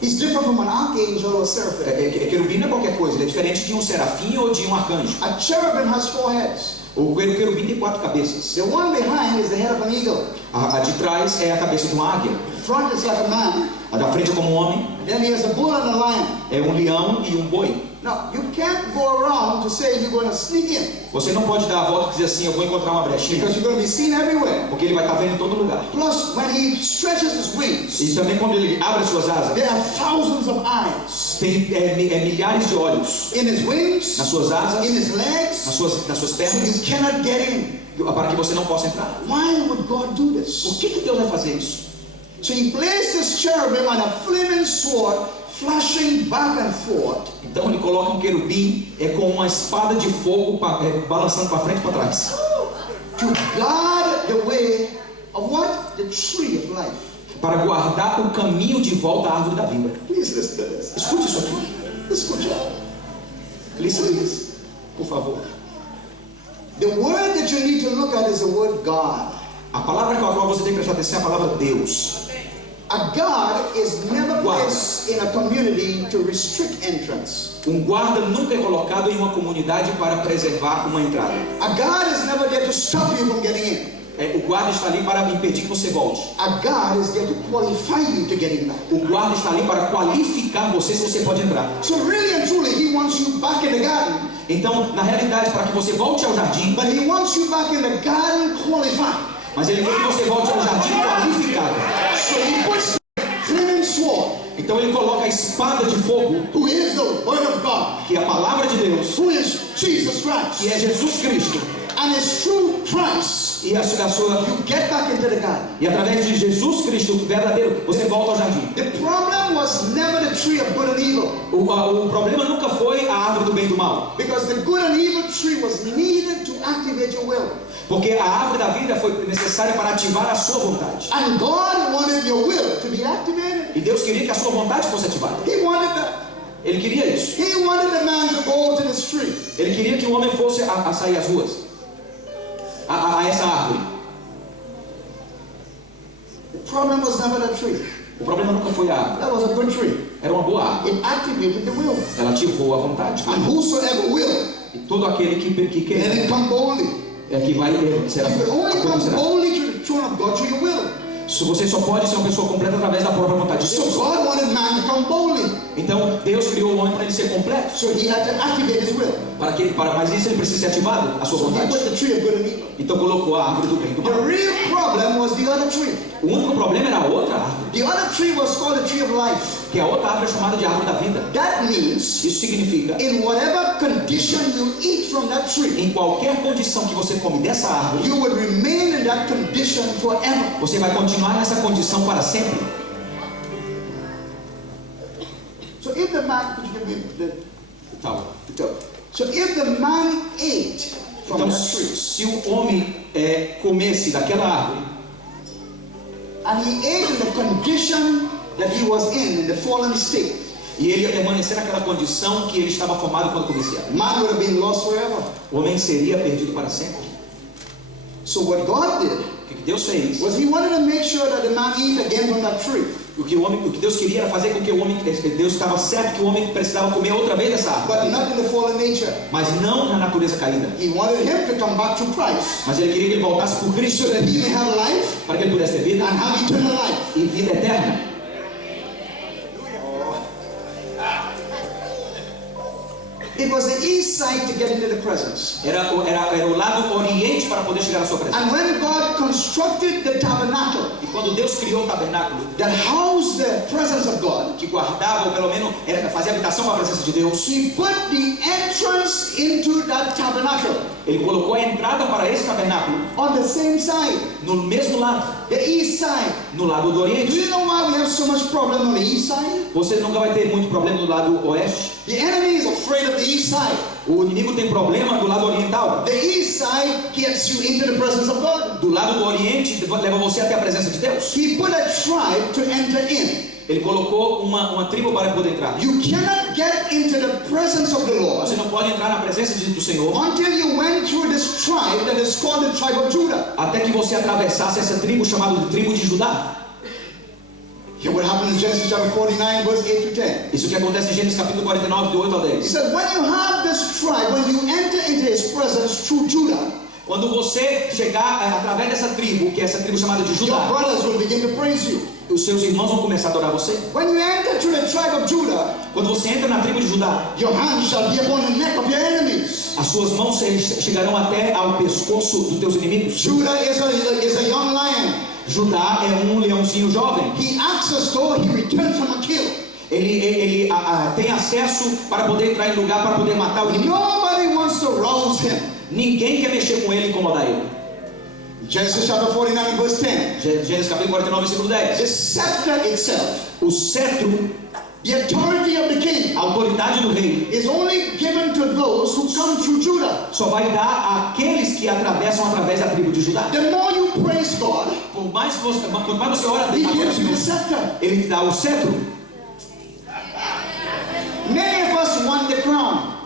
He's different from an archangel or seraphim. Querubim não é qualquer coisa, ele é diferente de um serafim ou de um arcanjo. A cherubim has 4 heads. O querubim tem 4 cabeças. The one behind is the head of an eagle. A de trás é a cabeça de uma águia. The front is like a man. A da frente é como um homem, Then he has a bull and a lion. é um leão e um boi. Now you can't go around to say you're going to sneak in, Você não pode dar a volta e dizer assim, eu vou encontrar uma brechinha, because you're going to be seen everywhere. porque ele vai estar vendo em todo lugar. Plus, when he stretches his wings, E também quando ele abre as suas asas, there are thousands of eyes tem milhares de olhos in his wings, nas suas asas, in his legs, nas suas so pernas, you cannot get in. para que você não possa entrar. Why would God do Por this? que Deus vai fazer isso? So he placed this cherubim on a flaming sword, flashing back and forth, Então ele coloca um querubim com uma espada de fogo balançando para frente e para trás, to guard the way of what? The tree of life. para guardar o caminho de volta à árvore da vida. Please listen to this. Escute isso aqui. Escute. Listen to this, por favor. The word that you need to look at is the word God. A palavra com a qual você tem que prestar atenção é a palavra Deus. A God is never placed was in a community to restrict entrance. Guarda nunca é colocado em uma comunidade para preservar uma entrada. A guard is never there to stop you from getting in. O guarda está ali para impedir que você volte. A guard is there to qualify you to get in back. O guarda está ali para qualificar você se você pode entrar. So really and truly, he wants you back in the garden. Então, na realidade, para que você volte ao jardim, But he wants you back in the garden qualified. mas ele quer que você volte ao jardim qualificado. So he puts the flaming sword, Então ele coloca a espada de fogo, who is the word of God, que é a palavra de Deus, who is Jesus Christ, que é Jesus Cristo, and it's through Christ e a sua you get back into the garden. e através de Jesus Cristo verdadeiro, você volta ao jardim. The problem was never the tree of good and evil, O problema nunca foi a árvore do bem e do mal, because the good and evil tree was needed to activate your will. porque a árvore da vida foi necessária para ativar a sua vontade. And God wanted your will to be activated. E Deus queria que a sua vontade fosse ativada. He wanted that. Ele queria isso. He wanted the man to go to the street. Ele queria que o homem fosse a sair às ruas, a essa árvore. The problem was never the tree. O problema nunca foi a árvore. That was a good tree. Era uma boa árvore. It activated the will. Ela ativou a vontade. And whosoever will, E todo aquele que let quer him come boldly. que vai será You can only come acontecerá. boldly to the throne of God through your will. Você só pode ser uma pessoa completa através da própria vontade de So Deus. God wanted man to come boldly. Então Deus criou o homem para ele ser completo. So he had to activate his will. Mas isso ele precisa ser ativado, a sua So he vontade. put the tree of good and evil. Então colocou a árvore do bem e do The mal. real problem was the other tree. O único problema era a outra árvore, The other tree was called the tree of life. que a outra árvore é chamada de árvore da vida. That means Isso significa, in whatever condition you eat from that tree, em qualquer condição que você come dessa árvore, you will remain in that condition forever. você vai continuar nessa condição para sempre. So if the man, could you give me the Então, So if the man ate from então that tree, se o homem comesse daquela árvore, and he ate in the condition that he was in the fallen state, e ele ia permanecer naquela condição que ele estava formado quando comecei, man would have been lost forever. o homem seria perdido para sempre. So what God did O que Deus fez? was he wanted to make sure that the man eat again from that tree. O que Deus queria era fazer com que o homem, Deus estava certo que o homem precisava comer outra vez dessa árvore, But not in the fallen nature. mas não na natureza caída. He wanted him to come back to Christ Mas ele queria que ele voltasse por Cristo, so that he may have life para que ele pudesse ter vida and have eternal life. e vida eterna. It was the east side to get into the presence. Era o lado oriente para poder chegar à sua presença. And when God constructed the tabernacle E quando Deus criou o tabernáculo, that housed the presence of God, que guardava, ou pelo menos fazia habitação para a presença de Deus, he put the entrance into that tabernacle ele colocou a entrada para esse tabernáculo on the same side, no mesmo lado, the east side. no lado do Do oriente. you know why we have so much problem on the east side? Você nunca vai ter muito problema do lado oeste. The enemy is afraid of the east side. O inimigo tem problema do lado oriental. The east side gets you into the presence of God. Do lado do oriente leva você até a presença de Deus. He put a tribe to enter in. Ele colocou uma tribo para poder entrar. You cannot get into the presence of the Lord Você não pode entrar na presença do Senhor until you went through this tribe that is called the tribe of Judah. até que você atravessasse essa tribo chamada de tribo de Judá. Hear what happened in Genesis chapter 49, verse 8 to 10. Isso que acontece em Gênesis capítulo 49, de 8 a He 10. said, when you have this tribe, when you enter into his presence through Judah, Quando você chegar através dessa tribo, que é essa tribo chamada de your Judá, brothers will begin to praise you. os seus irmãos vão começar a adorar você. When you enter through the tribe of Judah, Quando você entra na tribo de Judá, your hands shall be upon the neck of your enemies. as suas mãos chegarão até ao pescoço dos teus inimigos. Judah is a young lion. Judá é um leãozinho jovem. He acts as though he returned from a kill. Ele tem acesso para poder entrar em lugar para poder matar o inimigo. Nobody wants to rouse him. Ninguém quer mexer com ele e incomodar ele. Genesis chapter 49, verse 10. Gênesis capítulo 49, versículo 10. The scepter itself, O cetro, the authority of the king, a autoridade do rei, is only given to those who come through Judah. só vai dar àqueles que atravessam através da tribo de Judá. The more you praise God, Quanto mais você ora a he Deus, gives you the scepter. ele te dá o cetro. Many of us want the crown.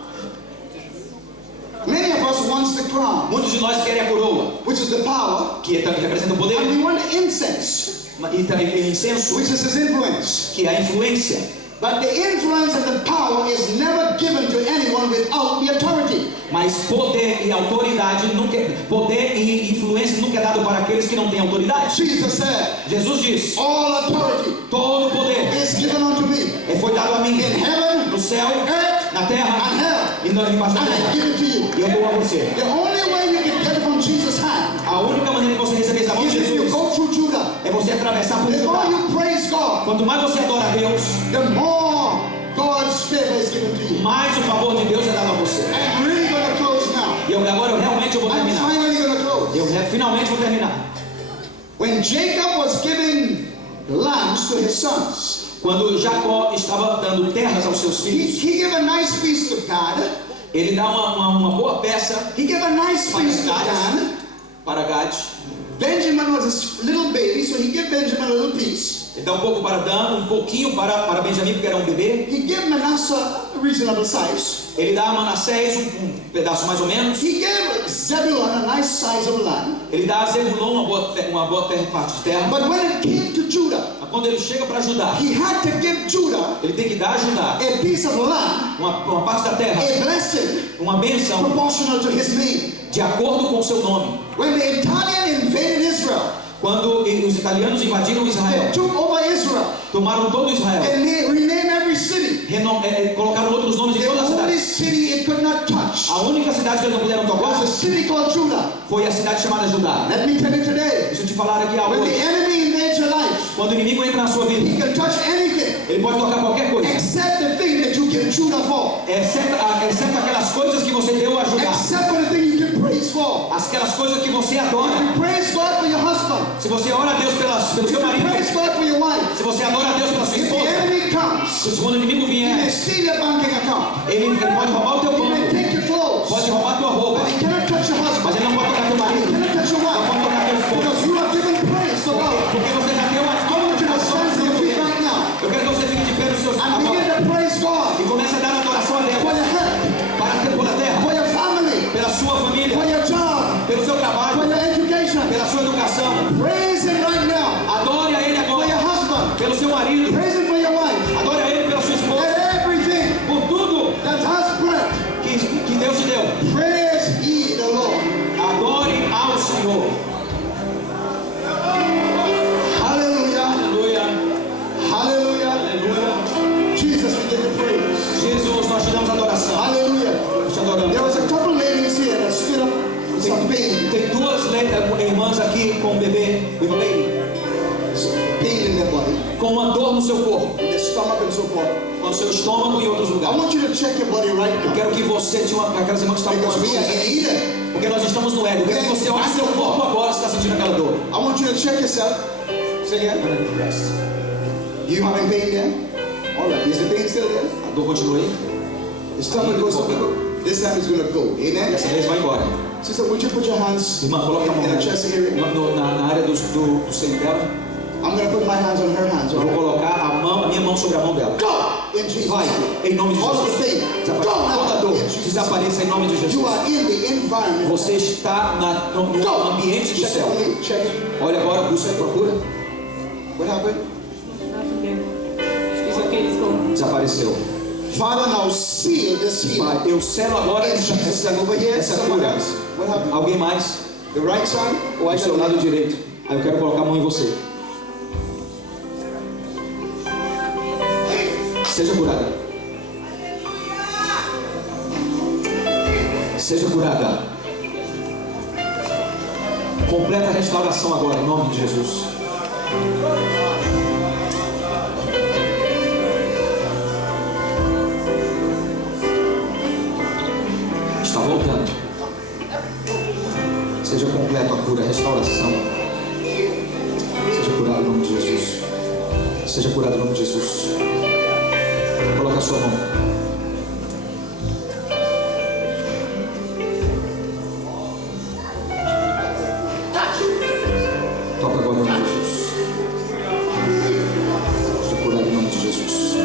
Many of us want the crown, Muitos de nós querem a coroa, which is the power, que representa o and poder, we want the incense. e incenso, which is his influence. que é a influência. But the influence and the power is never given to anyone without the authority. Mas poder e autoridade poder e influência nunca é dado para aqueles que não têm autoridade. Jesus said, Jesus diz: all authority todo poder is given unto me foi dado a mim in heaven, no céu, earth, na terra and hell. e debaixo da And I terra. give it to you. E eu dou a você. The only way you can get it from Jesus' hand A única maneira que você receber essa mão de is if you Jesus go through Judah. é você atravessar por The more Judá. you praise God, Quanto mais você adora a Deus, the more God's favor is given to you. mais o favor de Deus é dado a você. I'm really going to close now. E agora eu realmente vou I'm terminar. finally going to close. Eu finalmente vou terminar. When Jacob was giving lands to his sons, Quando Jacó estava dando terras aos seus he filhos, gave a nice piece to Gad. ele dá uma boa peça He gave a nice piece to Dan. para Gad. Benjamin was his little baby, so he gave Benjamin a little piece. Ele dá um pouco para Dan, um pouquinho para Benjamim, porque era um bebê. He gave Manasseh a reasonable size. Ele dá a Manassés um pedaço mais ou menos. He gave Zebulun a nice size of land. Ele dá a Zebulon uma boa parte de terra. But when it came to Judah, Mas quando ele chega para Judá, he had to give Judah ele tem que dar a Judá a piece of land, uma parte da terra, a blessing uma bênção proportional to his name. de acordo com o seu nome. When the Italian invaded Israel, Quando os italianos invadiram they Israel, took over Israel tomaram todo Israel, and they renamed every city. colocaram outros nomes de The toda a only cidade. city it could not touch A única cidade que eles não puderam tocar was a city called Judah. foi a cidade chamada Judá. Let me tell you today, Deixa eu te falar aqui algo. when the enemy invades your life, Quando o inimigo entra na sua vida, he can touch anything ele pode tocar qualquer coisa, except the thing that you give Judah for, exceto aquelas coisas que você deu a Judá, except for the thing you give praise for. aquelas coisas que você adora. You praise God for your husband. Se você ora a Deus pelo seu marido, Praise God for your wife. se você adora a Deus pela sua If the esposa, enemy comes, se quando o inimigo he may vier, steal your banking account. ele pode roubar o teu He may banco, take your clothes. pode roubar tua roupa, But he cannot touch your mas husband. ele não pode tocar teu He marido, cannot touch your não wife. pode tocar teu esposo, Because you have given praise to God. porque você já deu a I want you to stand to your feet right now Eu quero que você fique de pé nos seus and begin agora to praise God e comece a dar adoração a for Deus your health, pela terra, for your family, pela sua for família, your job, pelo seu for trabalho, your education. pela sua educação. Praise Him right now Adore a Ele for your agora, husband. pelo seu marido, Praise Him for your wife. adore a Ele pela sua esposa, Let everything por tudo that has breath que Deus te deu. praise ye the Lord. Adore ao Senhor. Hallelujah. Aleluia, Hallelujah. aleluia. Jesus, we give you praise. Jesus, nós te damos adoração. Hallelujah. Nós te adoramos. There was a couple ladies here that stood up with some pain, Tem duas irmãs aqui com um bebê, with a baby, pain in their body, com uma dor no seu corpo, in their stomach and so forth. no seu estômago e em outros I lugares. want you to check your body right Eu now. quero que você tinha aquelas irmãs que estavam com Because we are dor, in Eden. porque nós estamos no ego. Eu quero que você olhe seu corpo agora se está sentindo aquela dor. I want you to check yourself. Say again. You having pain there? All right. Is the pain still there? A dor continua aí? The stomach goes up. This time it's going to go. Amen. Dessa vez vai embora. Sister, would you put your hands Irmã, coloca a mão in the chest area? na área do seio dela. I'm going to put my hands on her hands. Eu All vou right. colocar a minha mão sobre a mão dela. Go in Jesus' Vai, name. em nome de All of Jesus. the pain. Go Toda now dor in Jesus' name. desapareça em nome de Jesus. You are in the environment. Você está no Go. ambiente do Check it céu. for me. Check it. Olha agora, busca e procura. What happened? Desapareceu. Father, now seal this healing. Pai, eu selo agora In essa Jesus' name. Over here, essa someone cura. else. What happened? Alguém mais? The right side? Oh, I Do seu got lado it. direito. Aí eu quero colocar a mão em você. Seja curada. Seja curada. Completa a restauração agora, em nome de Jesus. Está voltando. Seja completa a cura, a restauração. Seja curado em nome de Jesus. Seja curado em nome de Jesus. Coloca a sua mão. Toca agora em nome de Jesus. Seja curado em nome de Jesus.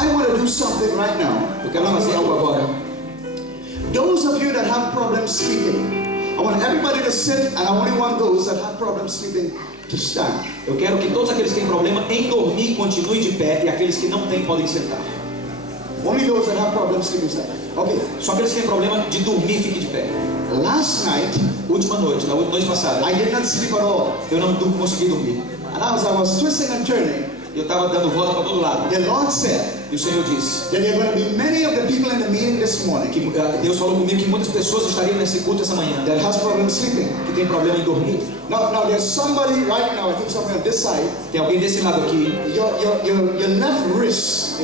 I want to do something right now. Eu quero fazer algo agora. Those of you that have problems sleeping, I want everybody to sit, and I only want those that have problems sleeping to stand. Eu quero que todos aqueles que têm problema em dormir continuem de pé, e aqueles que não têm podem sentar. Only those that have problems sleeping stand. Okay. Só aqueles que têm problema de dormir fiquem de pé. Last night, Última noite, na noite passada, I did not sleep at all. eu não consegui dormir. And as I was twisting and turning, Eu estava dando volta para todo lado. the Lord said E o Senhor disse that there are going to be many of the people in the meeting this morning que Deus falou comigo que muitas pessoas estariam nesse culto essa manhã that has problems sleeping. que tem problema em dormir. Now there's somebody right now, I think somebody on this side, Tem alguém desse lado aqui. your left wrist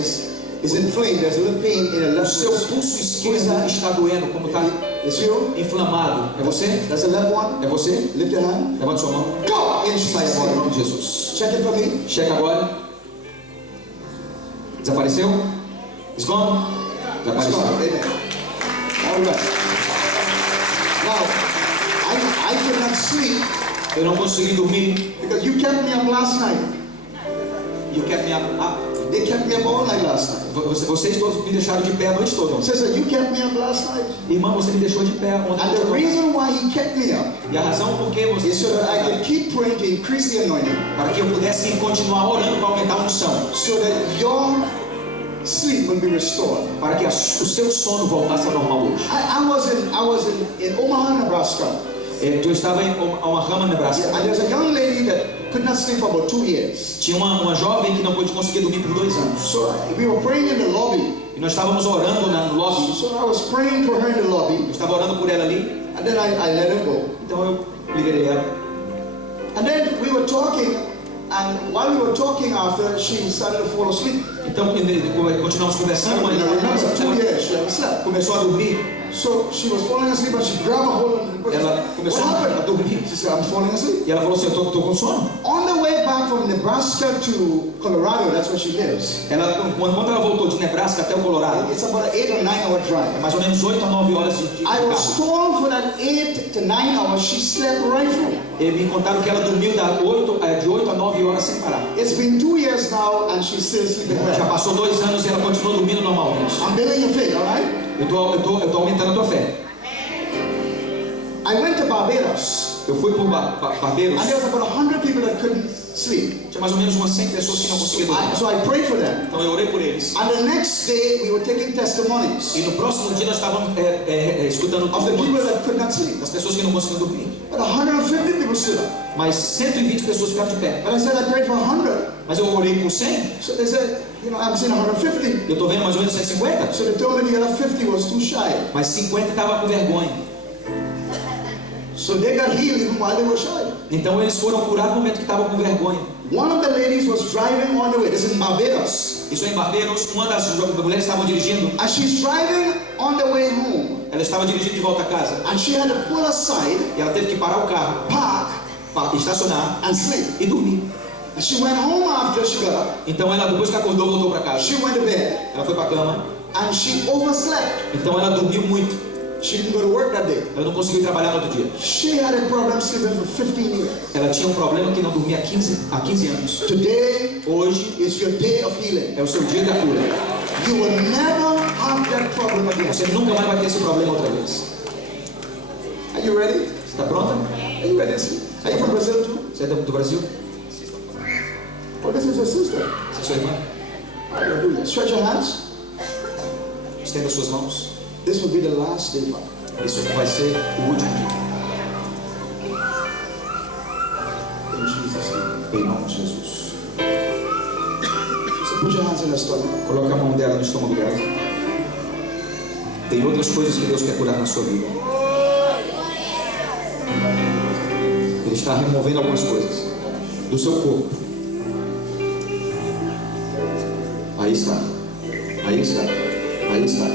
is inflamed. There's a little pain in your O left seu wrist. pulso esquerdo está doendo, como está It's you? inflamado. É você? That's the left one. É você? Lift your hand. Levante sua mão. Go! In Sai Jesus' agora em name. nome de Jesus. Check it for me. Checa agora. Desapareceu? It's gone? Let's go. Desapareceu. Amen. All right. Now, I could not sleep Eu não consegui dormir. because you kept me up last night. You kept me up. They kept me up all night last night. Vocês todos me deixaram de pé a noite toda. Sister, you kept me up last night. Irmão, você me deixou de pé ontem. And the reason why he kept me up E a razão por que você is so that I could keep praying to increase the anointing, para que eu pudesse continuar orando para aumentar a unção, so that your sleep will be restored. para que o seu sono voltasse ao normal hoje. I was in Omaha, Nebraska. Eu estava em Omaha, Nebraska. And there's a young lady that could not sleep for about 2 years. Tinha uma jovem que não pôde conseguir dormir por 2 anos. So we were praying in the lobby. E nós estávamos orando no lobby. So I was praying for her in the lobby, Eu estava orando por ela ali. and then I let her go. Então eu liberei ela. And then we were talking, and while we were talking after, she started to fall asleep. Então continuamos conversando, mas And I remember 2 ela years she hadn't slept. começou a dormir. So she was falling asleep, and she grabbed a hold of the Ela What começou a happened? dormir. She said, I'm falling asleep. E ela falou assim, eu tô com sono. On the way back from Nebraska to Colorado, that's where she lives. Quando ela voltou de Nebraska até o Colorado, It's about an 8 or 9 hour drive. mais ou menos 8 a 9 horas de I carro. was told for that 8 to 9 hours she slept right through. E me contaram que ela dormiu de 8 a 9 horas sem parar. It's been 2 years now, and she's still sleeping Já well. passou 2 anos e ela continua dormindo normalmente. I'm building your faith, all right? Eu tô aumentando a tua fé. I went to Barbados, Eu fui por Barbados. and there was about 100 people that couldn't sleep. Tinha mais ou menos umas 100 pessoas que não conseguiam dormir. So I prayed for them. Então eu orei por eles. And the next day, we were taking testimonies E no próximo dia nós estávamos escutando of the people testemunhos that could not sleep. das pessoas que não conseguiam dormir. But 150 people stood up. Mas 120 pessoas ficaram de pé. But I said I prayed for 100. Mas eu orei por 100. So they said, I'm seeing 150. Eu estou vendo mais ou menos 150. So they told me the other 50 was too shy. Mas 50 estava com vergonha. So they got healed even while they were shy. Então eles foram curados no momento que estavam com vergonha. One of the ladies was driving on the way. This is in Barbados. Isso em Barbados, uma das mulheres estavam dirigindo. And she's driving on the way home. Ela estava dirigindo de volta a casa. And she had to pull aside, E ela teve que parar o carro, park, estacionar and sleep. e dormir. And she went home after she got up. Então ela, depois que acordou, voltou para casa. She went to bed. Ela foi para a cama. And she overslept. Então ela dormiu muito. She didn't go to work that day. Ela não conseguiu trabalhar no outro dia. She had a problem sleeping for 15 years. Ela tinha um problema que não dormia há 15 anos. Today Hoje is your day of healing. é o seu dia da cura. You will never have that problem again. Você nunca mais vai ter esse problema outra vez. Are you ready? Você está pronta? Are you ready? Are you from Brazil too? Você é do Brasil? Oh, this is your sister. Você é sua irmã? Hallelujah. Stretch your hands. Estenda suas mãos. This will be the last day, Father. Isso vai ser o último dia. In Jesus' name. Em nome de Jesus. So put your hands in your stomach. Coloque a mão dela no estômago dela. Tem outras coisas que Deus quer curar na sua vida. Ele está removendo algumas coisas do seu corpo. Aí está. Aí está. Aí está.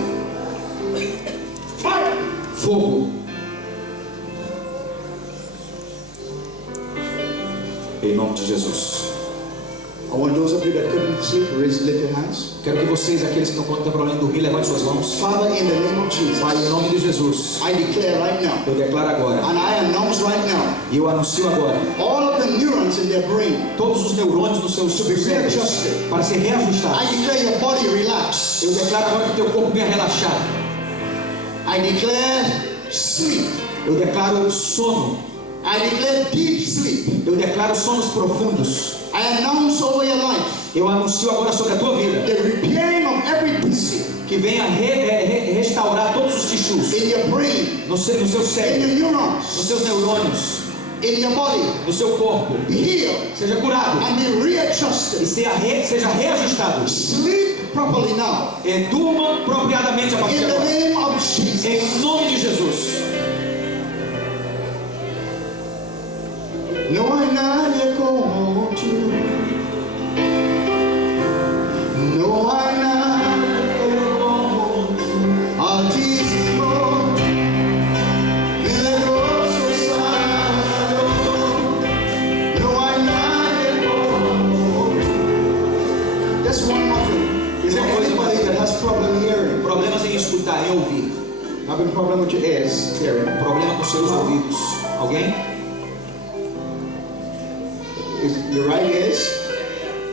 Fogo. Em nome de Jesus. I want those of you that couldn't sleep, lift your hands. Quero que vocês, aqueles que não têm problema em dormir, levante suas mãos. Father, in the name of Jesus, Pai, em nome de Jesus, I declare right now, eu declaro agora, and I announce right now, e eu anuncio agora, all of the neurons in their brain, todos os neurônios no seu cérebro para ser I reajustados. declare your body relax. Eu declaro agora que teu corpo venha relaxar. I declare sleep. Eu declaro sono. I declare deep sleep. Eu declaro sonos profundos. I announce over your life Eu anuncio agora sobre a tua vida the repairing of every tissue que venha restaurar todos os tissues in your brain, no seu in cérebro, your nos neurons, seus neurônios, in your body. no seu corpo. Be healed Seja curado and be e readjusted. seja reajustado. Sleep properly now. E durma apropriadamente a partir In de the agora. name of Jesus. Em nome de Jesus. No hay nadie como tú. No hay nadie como tú. Altísimo, milagroso Salvador. No hay nadie como tú. Just one more thing. Is there anybody that has problem hearing? Problemas em escutar, em ouvir. Having problem with your ears hearing? Problema com seus ouvidos. Alguém? Is your right ears?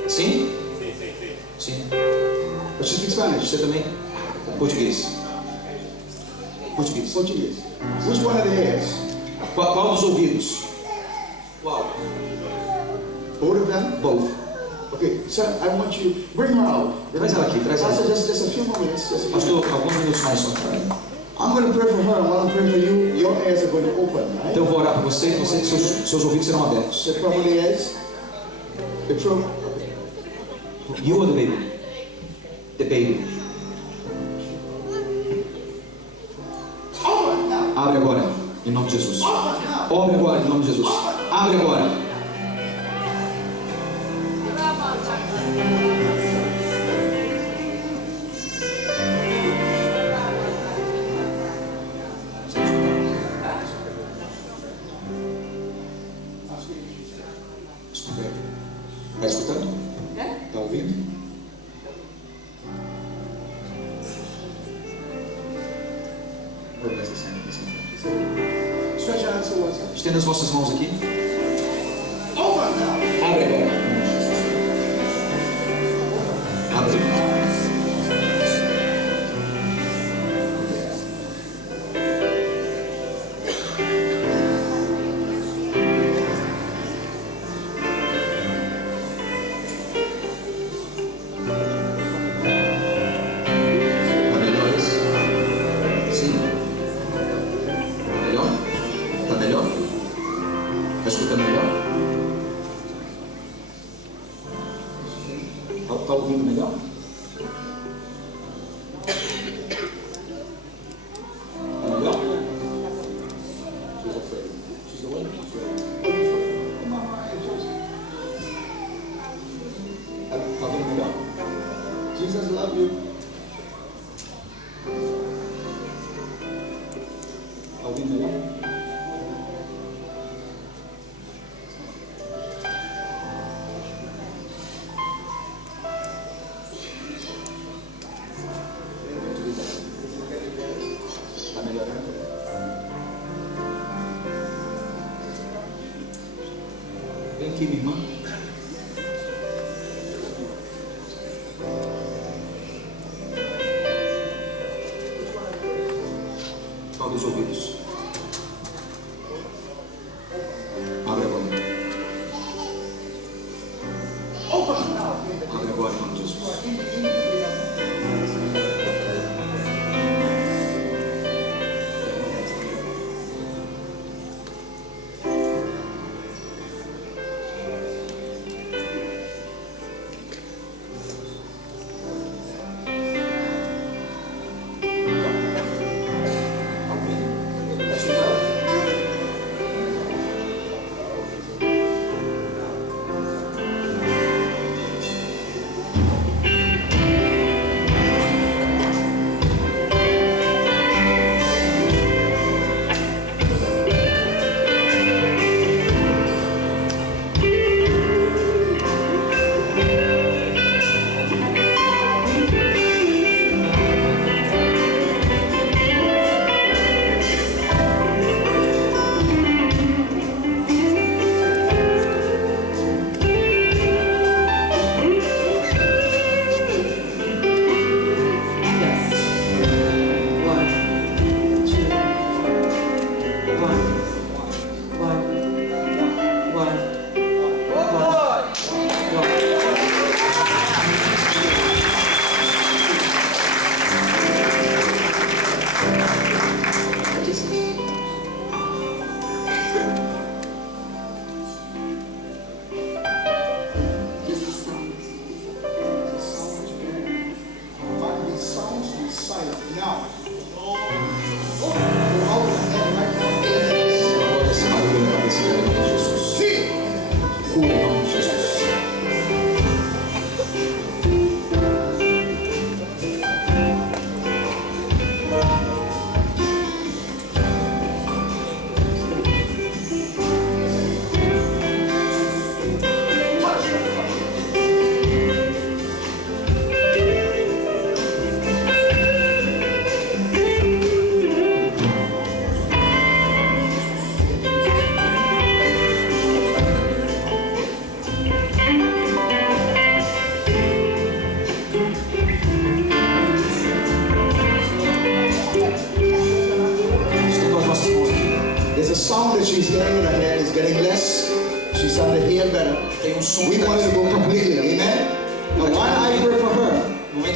Sim? Sim. But she speaks Spanish. Você também? Português. Português. Portuguese. Which one of the ears? Qual dos ouvidos? Qual? Both of them? Both. Okay, sir, I want you bring her out. Traz ela aqui, traz ela. Pastor, just a few moments. Just a few Pastor, minutes. alguns minutos mais só para ela. I'm going to pray for her. And while I'm praying for you, your ears are going to open, right? Então eu vou orar por você e seus ouvidos serão abertos. The probably is. The truth. You are the baby. The baby. Open now. Abre agora, em nome de Jesus. Open now. Abre agora, em nome de Jesus. Abre agora. Está escutando? Está ouvindo? Stretch your hands towards her. Estenda as vossas mãos aqui. Open now. Abre agora. Abre. Tá melhor isso? Sim. Melhor? Tá melhor? Tá escutando melhor? Tá ouvindo melhor? Tá melhor? Tá ouvindo melhor? Jesus love you. Tá ouvindo melhor? Tá melhorando? Vem aqui, minha irmã. Abre os ouvidos. Abre agora. Abre agora, em nome de Jesus. Tá ouvindo? hearing in her head is getting less. She started to hear better. Tem som We que want her to go completely. Amen. Now, while I pray for her,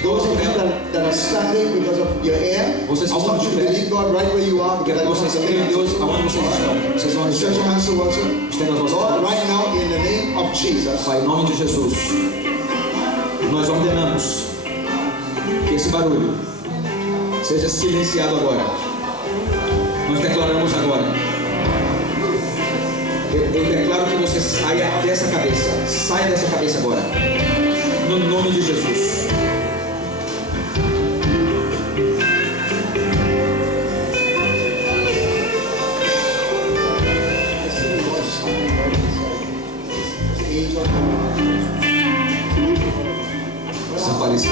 those of you that are standing because of your ear, I Vocês want estão you de to pé. believe God right where you are. Quero que vocês creem em Deus aonde vocês estão. Vocês vão Stretch your hands towards her. Estenda as vossas Lord, mãos. right now in the name of Jesus, Pai, em nome de Jesus, nós ordenamos que esse barulho seja silenciado agora. Nós declaramos agora. Eu declaro que você saia dessa cabeça. Saia dessa cabeça agora. No nome de Jesus. Desapareceu.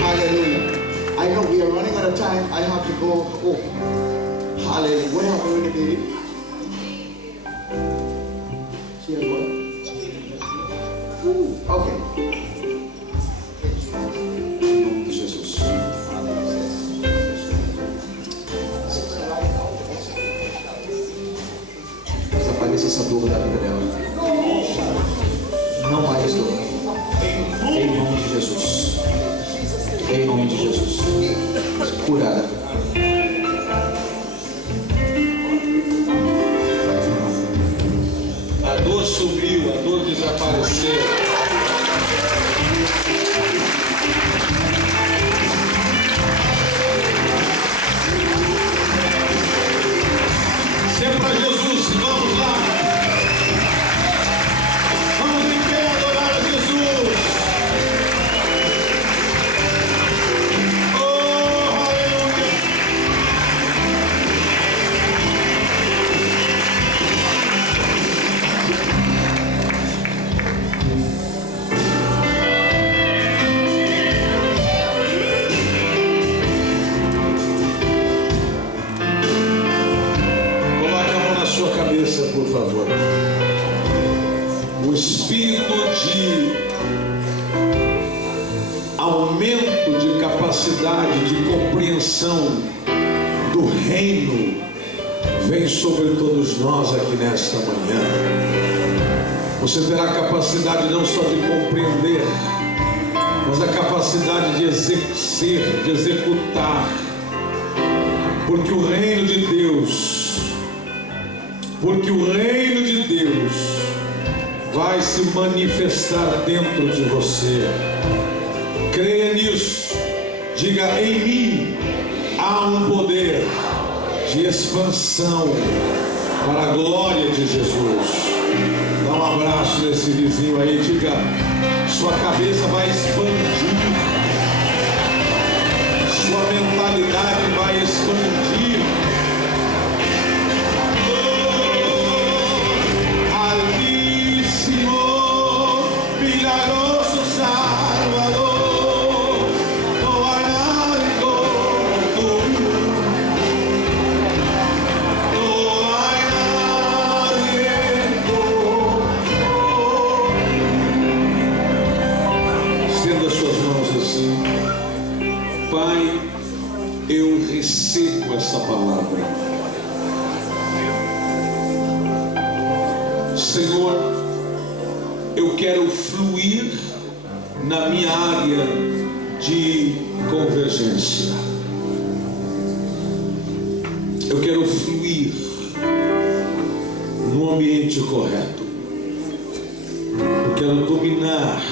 hallelujah. I know we are running out of time. I have to go. Oh, hallelujah. What happened with the baby? She has what? Okay. Em nome de Jesus. Desapareça essa dor da vida dela. Não mais dor. Em nome de Jesus. Em nome de Jesus. Curada. A dor sumiu, a dor desapareceu. Se é para Jesus, vamos lá. Vamos em pé adorar a Jesus. Oh, aleluia. Coloque a mão na sua cabeça, por favor. O espírito de aumento de capacidade de compreensão do reino vem sobre todos nós aqui nesta manhã. Você terá capacidade não só de compreender, mas a capacidade de exercer, de executar. Porque o reino de Deus vai se manifestar dentro de você. Creia nisso. Diga: em mim há um poder de expansão para a glória de Jesus. Dá um abraço nesse vizinho aí. Diga: sua cabeça vai expandir, sua mentalidade vai expandir. Milagroso Salvador, no hay nadie como tú, no hay nadie como tú. Estenda suas mãos assim. Pai, eu recebo essa palavra. Senhor, eu quero fluir na minha área de convergência. Eu quero fluir no ambiente correto. Eu quero dominar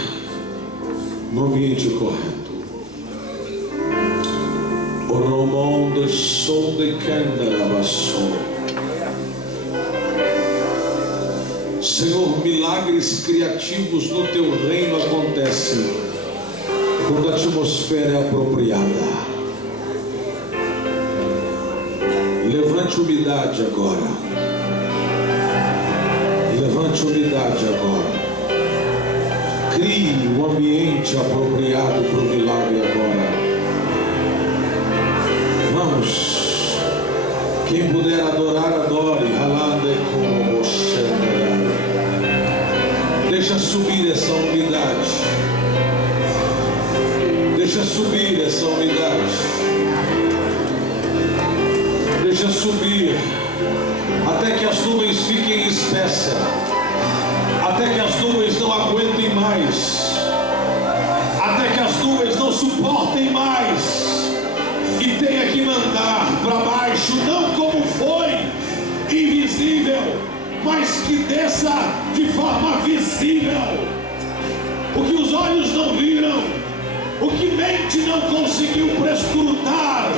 no ambiente correto. O Romão de Sol de Candarabassou. Senhor, milagres criativos no teu reino acontecem quando a atmosfera é apropriada. Levante umidade agora. Levante umidade agora. Crie um ambiente apropriado para o milagre agora. Vamos. Quem puder adorar, adore. Halande como subir essa umidade. Deixa subir essa umidade. Deixa subir até que as nuvens fiquem espessas, até que as nuvens não aguentem mais, até que as nuvens não suportem mais e tenha que mandar para baixo, não como foi, invisível, mas que desça de forma visível. O que os olhos não viram, o que mente não conseguiu prescrutar,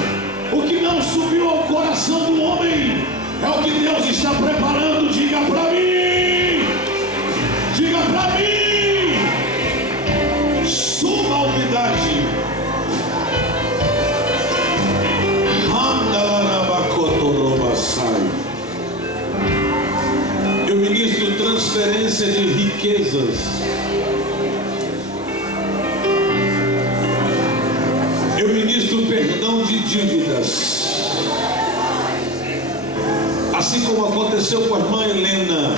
o que não subiu ao coração do homem, é o que Deus está preparando. Diga para mim, diga para mim, suba a umidade. Eu ministro transferência de riquezas. Eu ministro perdão de dívidas. Assim como aconteceu com a irmã Helena,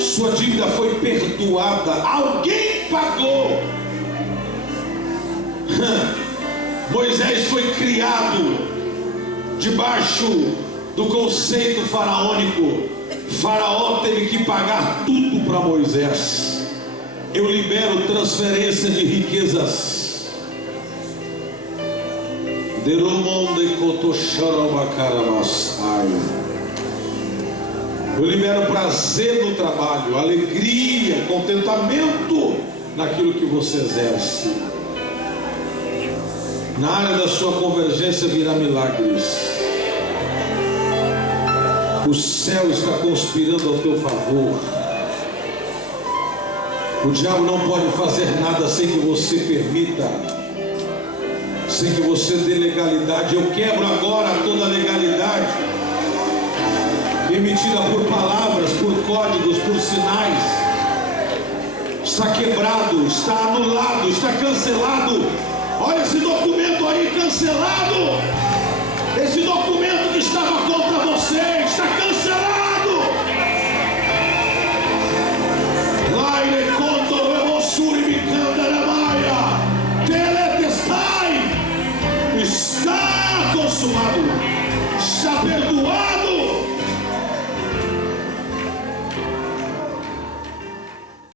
sua dívida foi perdoada. Alguém pagou. Moisés foi criado debaixo do conceito faraônico. Faraó teve que pagar tudo para Moisés. Eu libero transferência de riquezas. Eu libero prazer no trabalho, alegria, contentamento naquilo que você exerce. Na área da sua convergência virá milagres. O céu está conspirando ao teu favor. O diabo não pode fazer nada sem que você permita, sem que você dê legalidade. Eu quebro agora toda legalidade emitida por palavras, por códigos, por sinais. Está quebrado, está anulado, está cancelado. Olha esse documento aí cancelado. Esse documento que estava contra você está cancelado. Lá ele conta o emossuri bicanda na maia. Teletestai. Está consumado. Está perdoado.